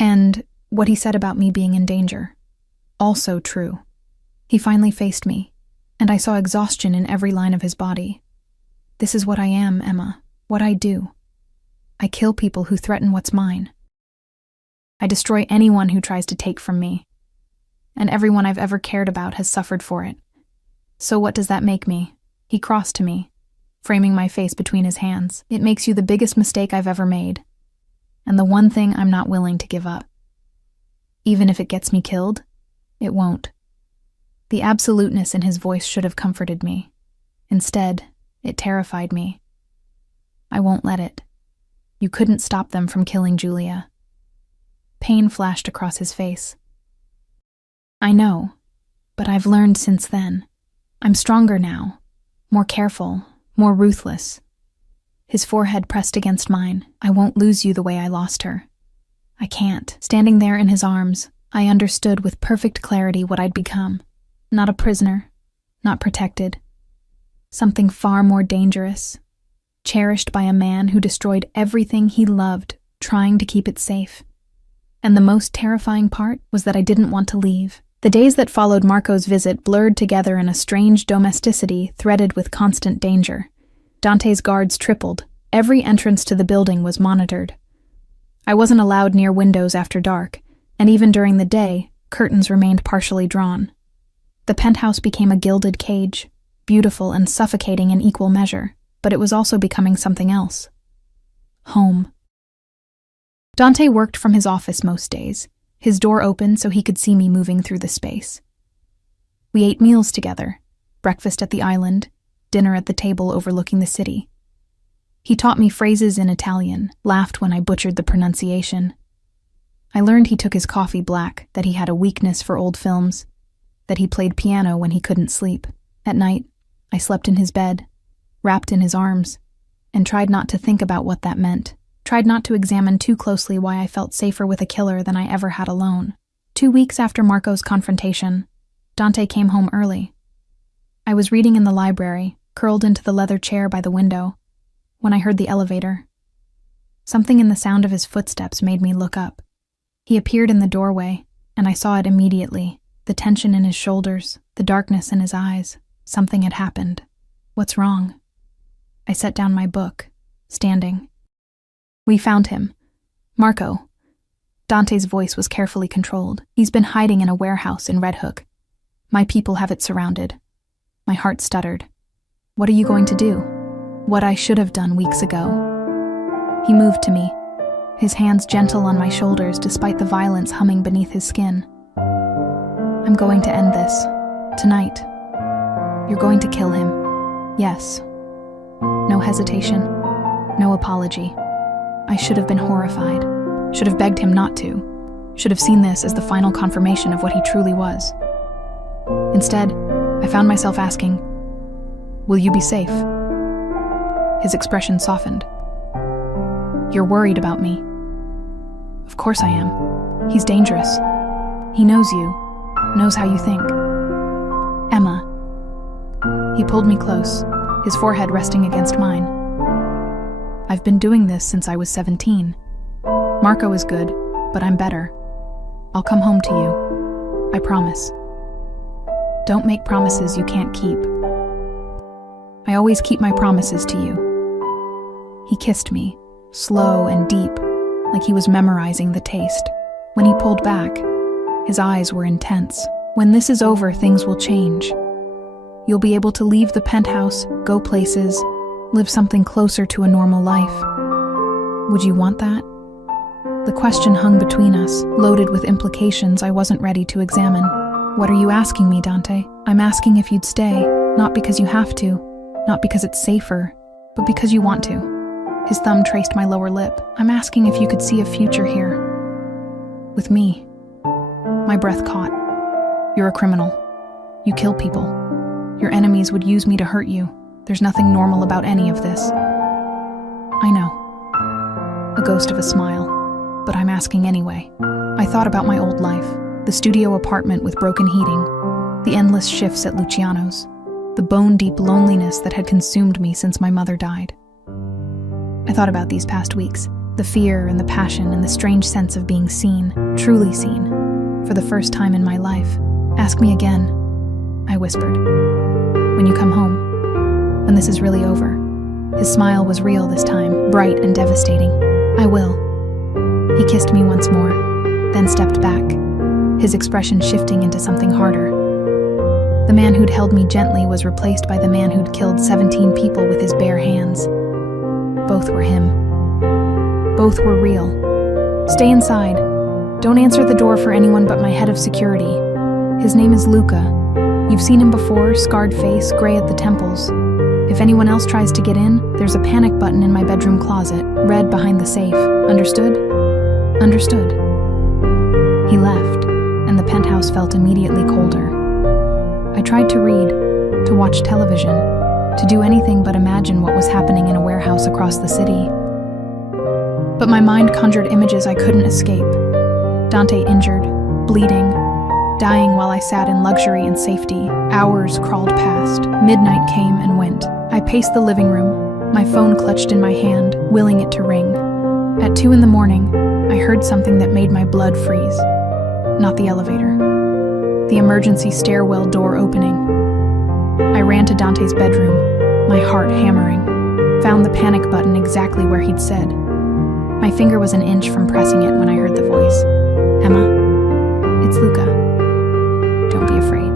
And what he said about me being in danger? Also true. He finally faced me, and I saw exhaustion in every line of his body. This is what I am, Emma. What I do. I kill people who threaten what's mine. I destroy anyone who tries to take from me. And everyone I've ever cared about has suffered for it. So what does that make me? He crossed to me, framing my face between his hands. It makes you the biggest mistake I've ever made. And the one thing I'm not willing to give up. Even if it gets me killed, it won't. The absoluteness in his voice should have comforted me. Instead, it terrified me. I won't let it. You couldn't stop them from killing Julia. Pain flashed across his face. I know, but I've learned since then. I'm stronger now, more careful, more ruthless. His forehead pressed against mine. I won't lose you the way I lost her. I can't. Standing there in his arms, I understood with perfect clarity what I'd become. Not a prisoner, not protected. Something far more dangerous. Cherished by a man who destroyed everything he loved, trying to keep it safe. And the most terrifying part was that I didn't want to leave. The days that followed Marco's visit blurred together in a strange domesticity threaded with constant danger. Dante's guards tripled, Every entrance to the building was monitored. I wasn't allowed near windows after dark, and even during the day, curtains remained partially drawn. The penthouse became a gilded cage, beautiful and suffocating in equal measure, but it was also becoming something else. Home. Dante worked from his office most days, his door open so he could see me moving through the space. We ate meals together, breakfast at the island, dinner at the table overlooking the city. He taught me phrases in Italian, laughed when I butchered the pronunciation. I learned he took his coffee black, that he had a weakness for old films, that he played piano when he couldn't sleep. At night, I slept in his bed, wrapped in his arms, and tried not to think about what that meant, tried not to examine too closely why I felt safer with a killer than I ever had alone. 2 weeks after Marco's confrontation, Dante came home early. I was reading in the library, curled into the leather chair by the window, when I heard the elevator. Something in the sound of his footsteps made me look up. He appeared in the doorway, and I saw it immediately, the tension in his shoulders, the darkness in his eyes. Something had happened. What's wrong? I set down my book, standing. We found him. Marco. Dante's voice was carefully controlled. He's been hiding in a warehouse in Red Hook. My people have it surrounded. My heart stuttered. What are you going to do? What I should have done weeks ago. He moved to me, his hands gentle on my shoulders despite the violence humming beneath his skin. I'm going to end this. Tonight. You're going to kill him. Yes. No hesitation. No apology. I should have been horrified. Should have begged him not to. Should have seen this as the final confirmation of what he truly was. Instead, I found myself asking, will you be safe? His expression softened. You're worried about me. Of course I am. He's dangerous. He knows you, knows how you think. Emma. He pulled me close, his forehead resting against mine. I've been doing this since I was 17. Marco is good, but I'm better. I'll come home to you. I promise. Don't make promises you can't keep. I always keep my promises to you. He kissed me, slow and deep, like he was memorizing the taste. When he pulled back, his eyes were intense. When this is over, things will change. You'll be able to leave the penthouse, go places, live something closer to a normal life. Would you want that? The question hung between us, loaded with implications I wasn't ready to examine. What are you asking me, Dante? I'm asking if you'd stay, not because you have to, not because it's safer, but because you want to. His thumb traced my lower lip. I'm asking if you could see a future here. With me. My breath caught. You're a criminal. You kill people. Your enemies would use me to hurt you. There's nothing normal about any of this. I know. A ghost of a smile. But I'm asking anyway. I thought about my old life. The studio apartment with broken heating. The endless shifts at Luciano's. The bone-deep loneliness that had consumed me since my mother died. I thought about these past weeks. The fear and the passion and the strange sense of being seen, truly seen, for the first time in my life. Ask me again, I whispered. When you come home. When this is really over. His smile was real this time, bright and devastating. I will. He kissed me once more, then stepped back, his expression shifting into something harder. The man who'd held me gently was replaced by the man who'd killed 17 people with his bare hands. Both were him. Both were real. Stay inside. Don't answer the door for anyone but my head of security. His name is Luca. You've seen him before, scarred face, gray at the temples. If anyone else tries to get in, there's a panic button in my bedroom closet, red behind the safe. Understood? Understood. He left, and the penthouse felt immediately colder. I tried to read, to watch television, to do anything but imagine what was happening in a warehouse across the city. But my mind conjured images I couldn't escape. Dante injured, bleeding, dying while I sat in luxury and safety. Hours crawled past. Midnight came and went. I paced the living room, my phone clutched in my hand, willing it to ring. At 2 a.m, I heard something that made my blood freeze. Not the elevator. The emergency stairwell door opening. I ran to Dante's bedroom, my heart hammering. found the panic button exactly where he'd said. My finger was an inch from pressing it when I heard the voice. "Emma, it's Luca. Don't be afraid."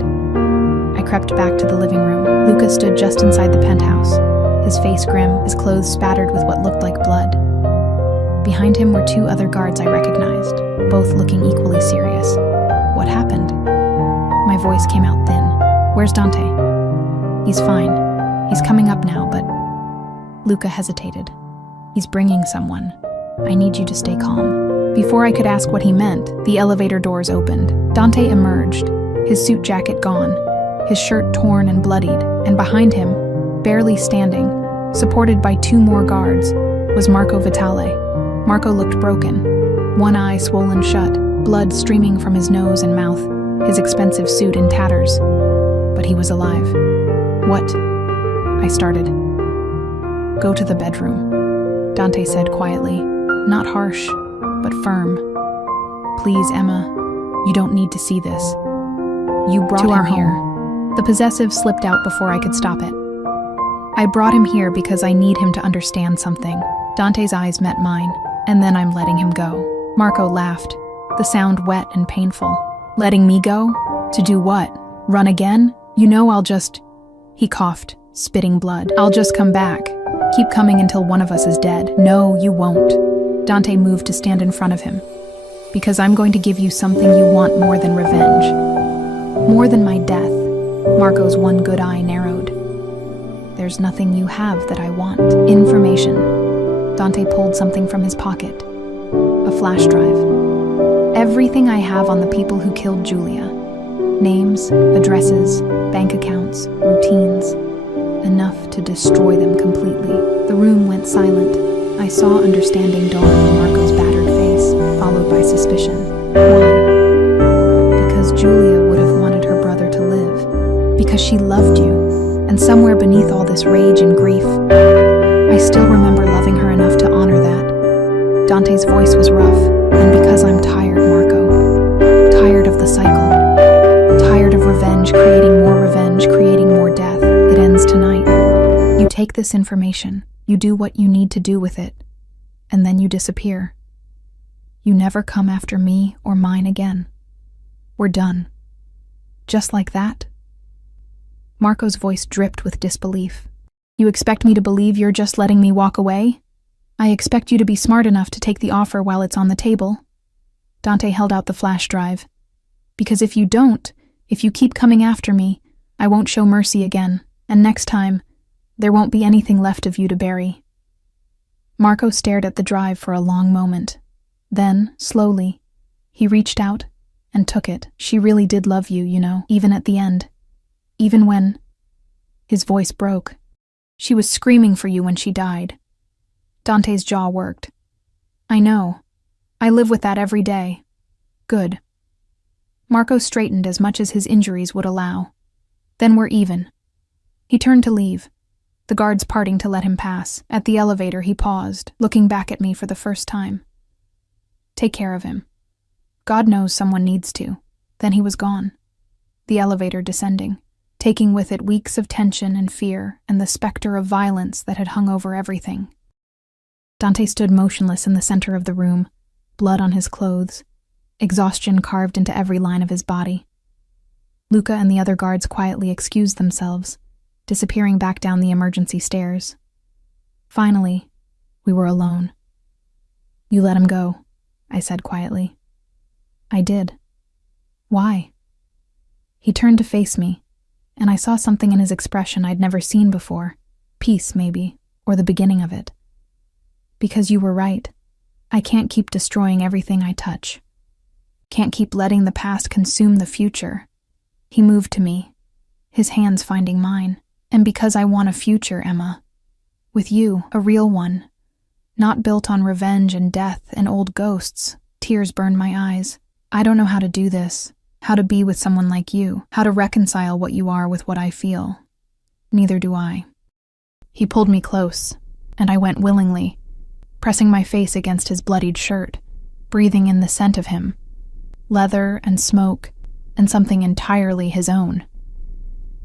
I crept back to the living room. Luca stood just inside the penthouse, his face grim, his clothes spattered with what looked like blood. Behind him were 2 other guards I recognized, both looking equally serious. What happened? My voice came out thin. "Where's Dante?" "He's fine. He's coming up now, but..." Luca hesitated. "He's bringing someone. I need you to stay calm." Before I could ask what he meant, the elevator doors opened. Dante emerged, his suit jacket gone, his shirt torn and bloodied, and behind him, barely standing, supported by 2 more guards, was Marco Vitale. Marco looked broken, one eye swollen shut, blood streaming from his nose and mouth, his expensive suit in tatters. But he was alive. "What?" I started. "Go to the bedroom," Dante said quietly, not harsh, but firm. "Please, Emma, you don't need to see this. You brought him here." The possessive slipped out before I could stop it. "I brought him here because I need him to understand something." Dante's eyes met mine, and then I'm letting him go. Marco laughed, the sound wet and painful. "Letting me go? To do what? Run again? You know I'll just..." He coughed, spitting blood. "I'll just come back. Keep coming until one of us is dead." "No, you won't." Dante moved to stand in front of him. "Because I'm going to give you something you want more than revenge. More than my death." Marco's one good eye narrowed. "There's nothing you have that I want." "Information." Dante pulled something from his pocket. A flash drive. Everything I have on the people who killed Julia. Names, addresses, bank accounts, routines. Enough to destroy them completely. The room went silent. I saw understanding dawn on Marco's battered face, followed by suspicion. Why? Because Julia would have wanted her brother to live. Because she loved you, and somewhere beneath all this rage and grief, I still remember loving her enough to honor that. Dante's voice was rough, and because I'm tired, Marco. Tired of the cycle. Tired of revenge, creating more death. It ends tonight. You take this information, you do what you need to do with it, and then you disappear. You never come after me or mine again. We're done. Just like that? Marco's voice dripped with disbelief. You expect me to believe you're just letting me walk away? I expect you to be smart enough to take the offer while it's on the table. Dante held out the flash drive. Because if you don't, if you keep coming after me, I won't show mercy again, and next time, there won't be anything left of you to bury. Marco stared at the drive for a long moment. Then, slowly, he reached out and took it. She really did love you, you know, even at the end. Even when... His voice broke. She was screaming for you when she died. Dante's jaw worked. I know. I live with that every day. Good. Marco straightened as much as his injuries would allow. Then we're even. He turned to leave, the guards parting to let him pass. At the elevator, he paused, looking back at me for the first time. Take care of him. God knows someone needs to. Then he was gone. The elevator descending, taking with it weeks of tension and fear and the specter of violence that had hung over everything. Dante stood motionless in the center of the room, blood on his clothes, exhaustion carved into every line of his body. Luca and the other guards quietly excused themselves, disappearing back down the emergency stairs. Finally, we were alone. You let him go, I said quietly. I did. Why? He turned to face me, and I saw something in his expression I'd never seen before. Peace, maybe, or the beginning of it. Because you were right. I can't keep destroying everything I touch. Can't keep letting the past consume the future. He moved to me, his hands finding mine. And because I want a future, Emma. With you, a real one. Not built on revenge and death and old ghosts. Tears burned my eyes. I don't know how to do this, how to be with someone like you, how to reconcile what you are with what I feel. Neither do I. He pulled me close, and I went willingly, pressing my face against his bloodied shirt, breathing in the scent of him. Leather and smoke, and something entirely his own.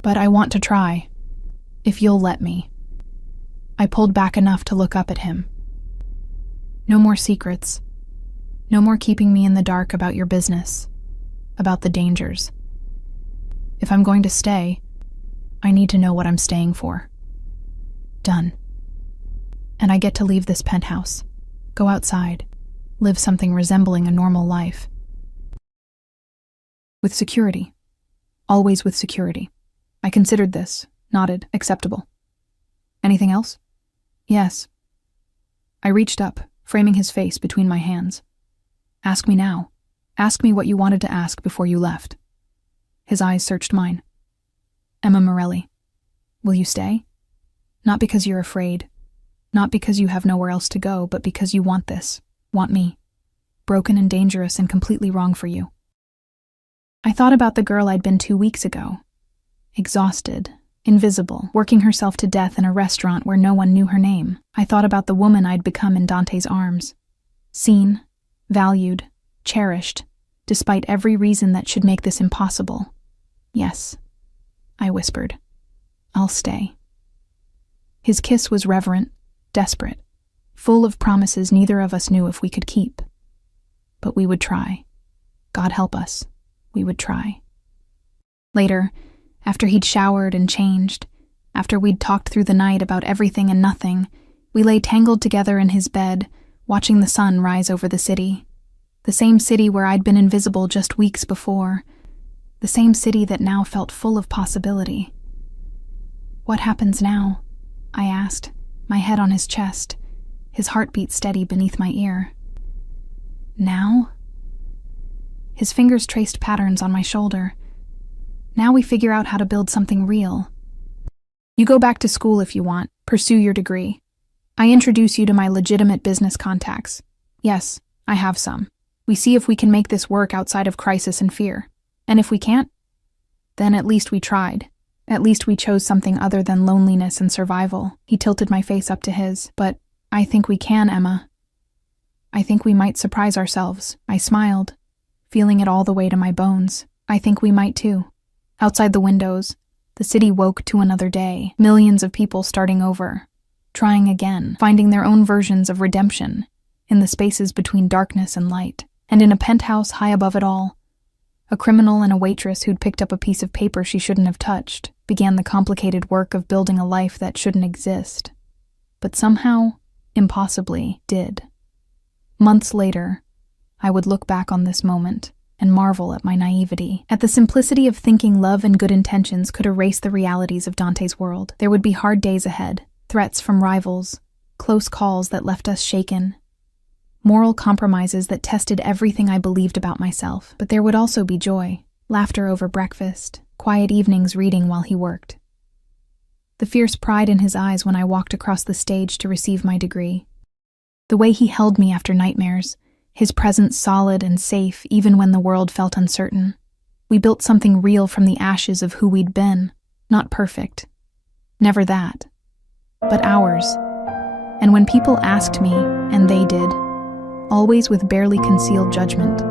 But I want to try, if you'll let me. I pulled back enough to look up at him. No more secrets. No more keeping me in the dark about your business, about the dangers. If I'm going to stay, I need to know what I'm staying for. Done. And I get to leave this penthouse, go outside, live something resembling a normal life. With security. Always with security. I considered this, nodded, acceptable. Anything else? Yes. I reached up, framing his face between my hands. Ask me now. Ask me what you wanted to ask before you left. His eyes searched mine. Emma Morelli, will you stay? Not because you're afraid. Not because you have nowhere else to go, but because you want this, want me. Broken and dangerous and completely wrong for you. I thought about the girl I'd been 2 weeks ago. Exhausted, invisible, working herself to death in a restaurant where no one knew her name. I thought about the woman I'd become in Dante's arms. Seen, valued, cherished, despite every reason that should make this impossible. Yes, I whispered. I'll stay. His kiss was reverent, desperate, full of promises neither of us knew if we could keep. But we would try. God help us, we would try. Later, after he'd showered and changed, after we'd talked through the night about everything and nothing, we lay tangled together in his bed, watching the sun rise over the city. The same city where I'd been invisible just weeks before. The same city that now felt full of possibility. What happens now? I asked, my head on his chest, his heartbeat steady beneath my ear. Now? His fingers traced patterns on my shoulder. Now we figure out how to build something real. You go back to school if you want, pursue your degree. I introduce you to my legitimate business contacts. Yes, I have some. We see if we can make this work outside of crisis and fear. And if we can't, then at least we tried. At least we chose something other than loneliness and survival. He tilted my face up to his. But I think we can, Emma. I think we might surprise ourselves. I smiled, feeling it all the way to my bones. I think we might too. Outside the windows, the city woke to another day. Millions of people starting over, trying again, finding their own versions of redemption in the spaces between darkness and light. And in a penthouse high above it all, a criminal and a waitress who'd picked up a piece of paper she shouldn't have touched began the complicated work of building a life that shouldn't exist, but somehow, impossibly, did. Months later, I would look back on this moment and marvel at my naivety, at the simplicity of thinking love and good intentions could erase the realities of Dante's world. There would be hard days ahead, threats from rivals, close calls that left us shaken, moral compromises that tested everything I believed about myself. But there would also be joy, laughter over breakfast, quiet evenings reading while he worked. The fierce pride in his eyes when I walked across the stage to receive my degree. The way he held me after nightmares, his presence solid and safe even when the world felt uncertain. We built something real from the ashes of who we'd been. Not perfect. Never that. But ours. And when people asked me, and they did, always with barely concealed judgment,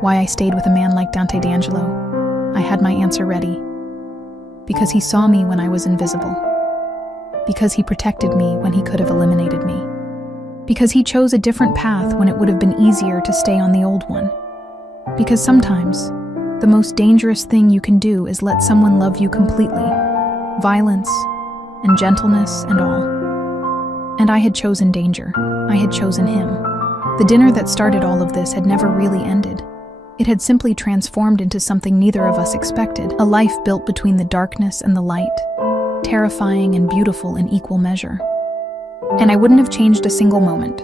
why I stayed with a man like Dante D'Angelo, I had my answer ready. Because he saw me when I was invisible. Because he protected me when he could have eliminated me. Because he chose a different path when it would have been easier to stay on the old one. Because sometimes, the most dangerous thing you can do is let someone love you completely. Violence, and gentleness, and all. And I had chosen danger. I had chosen him. The dinner that started all of this had never really ended. It had simply transformed into something neither of us expected, a life built between the darkness and the light, terrifying and beautiful in equal measure. And I wouldn't have changed a single moment.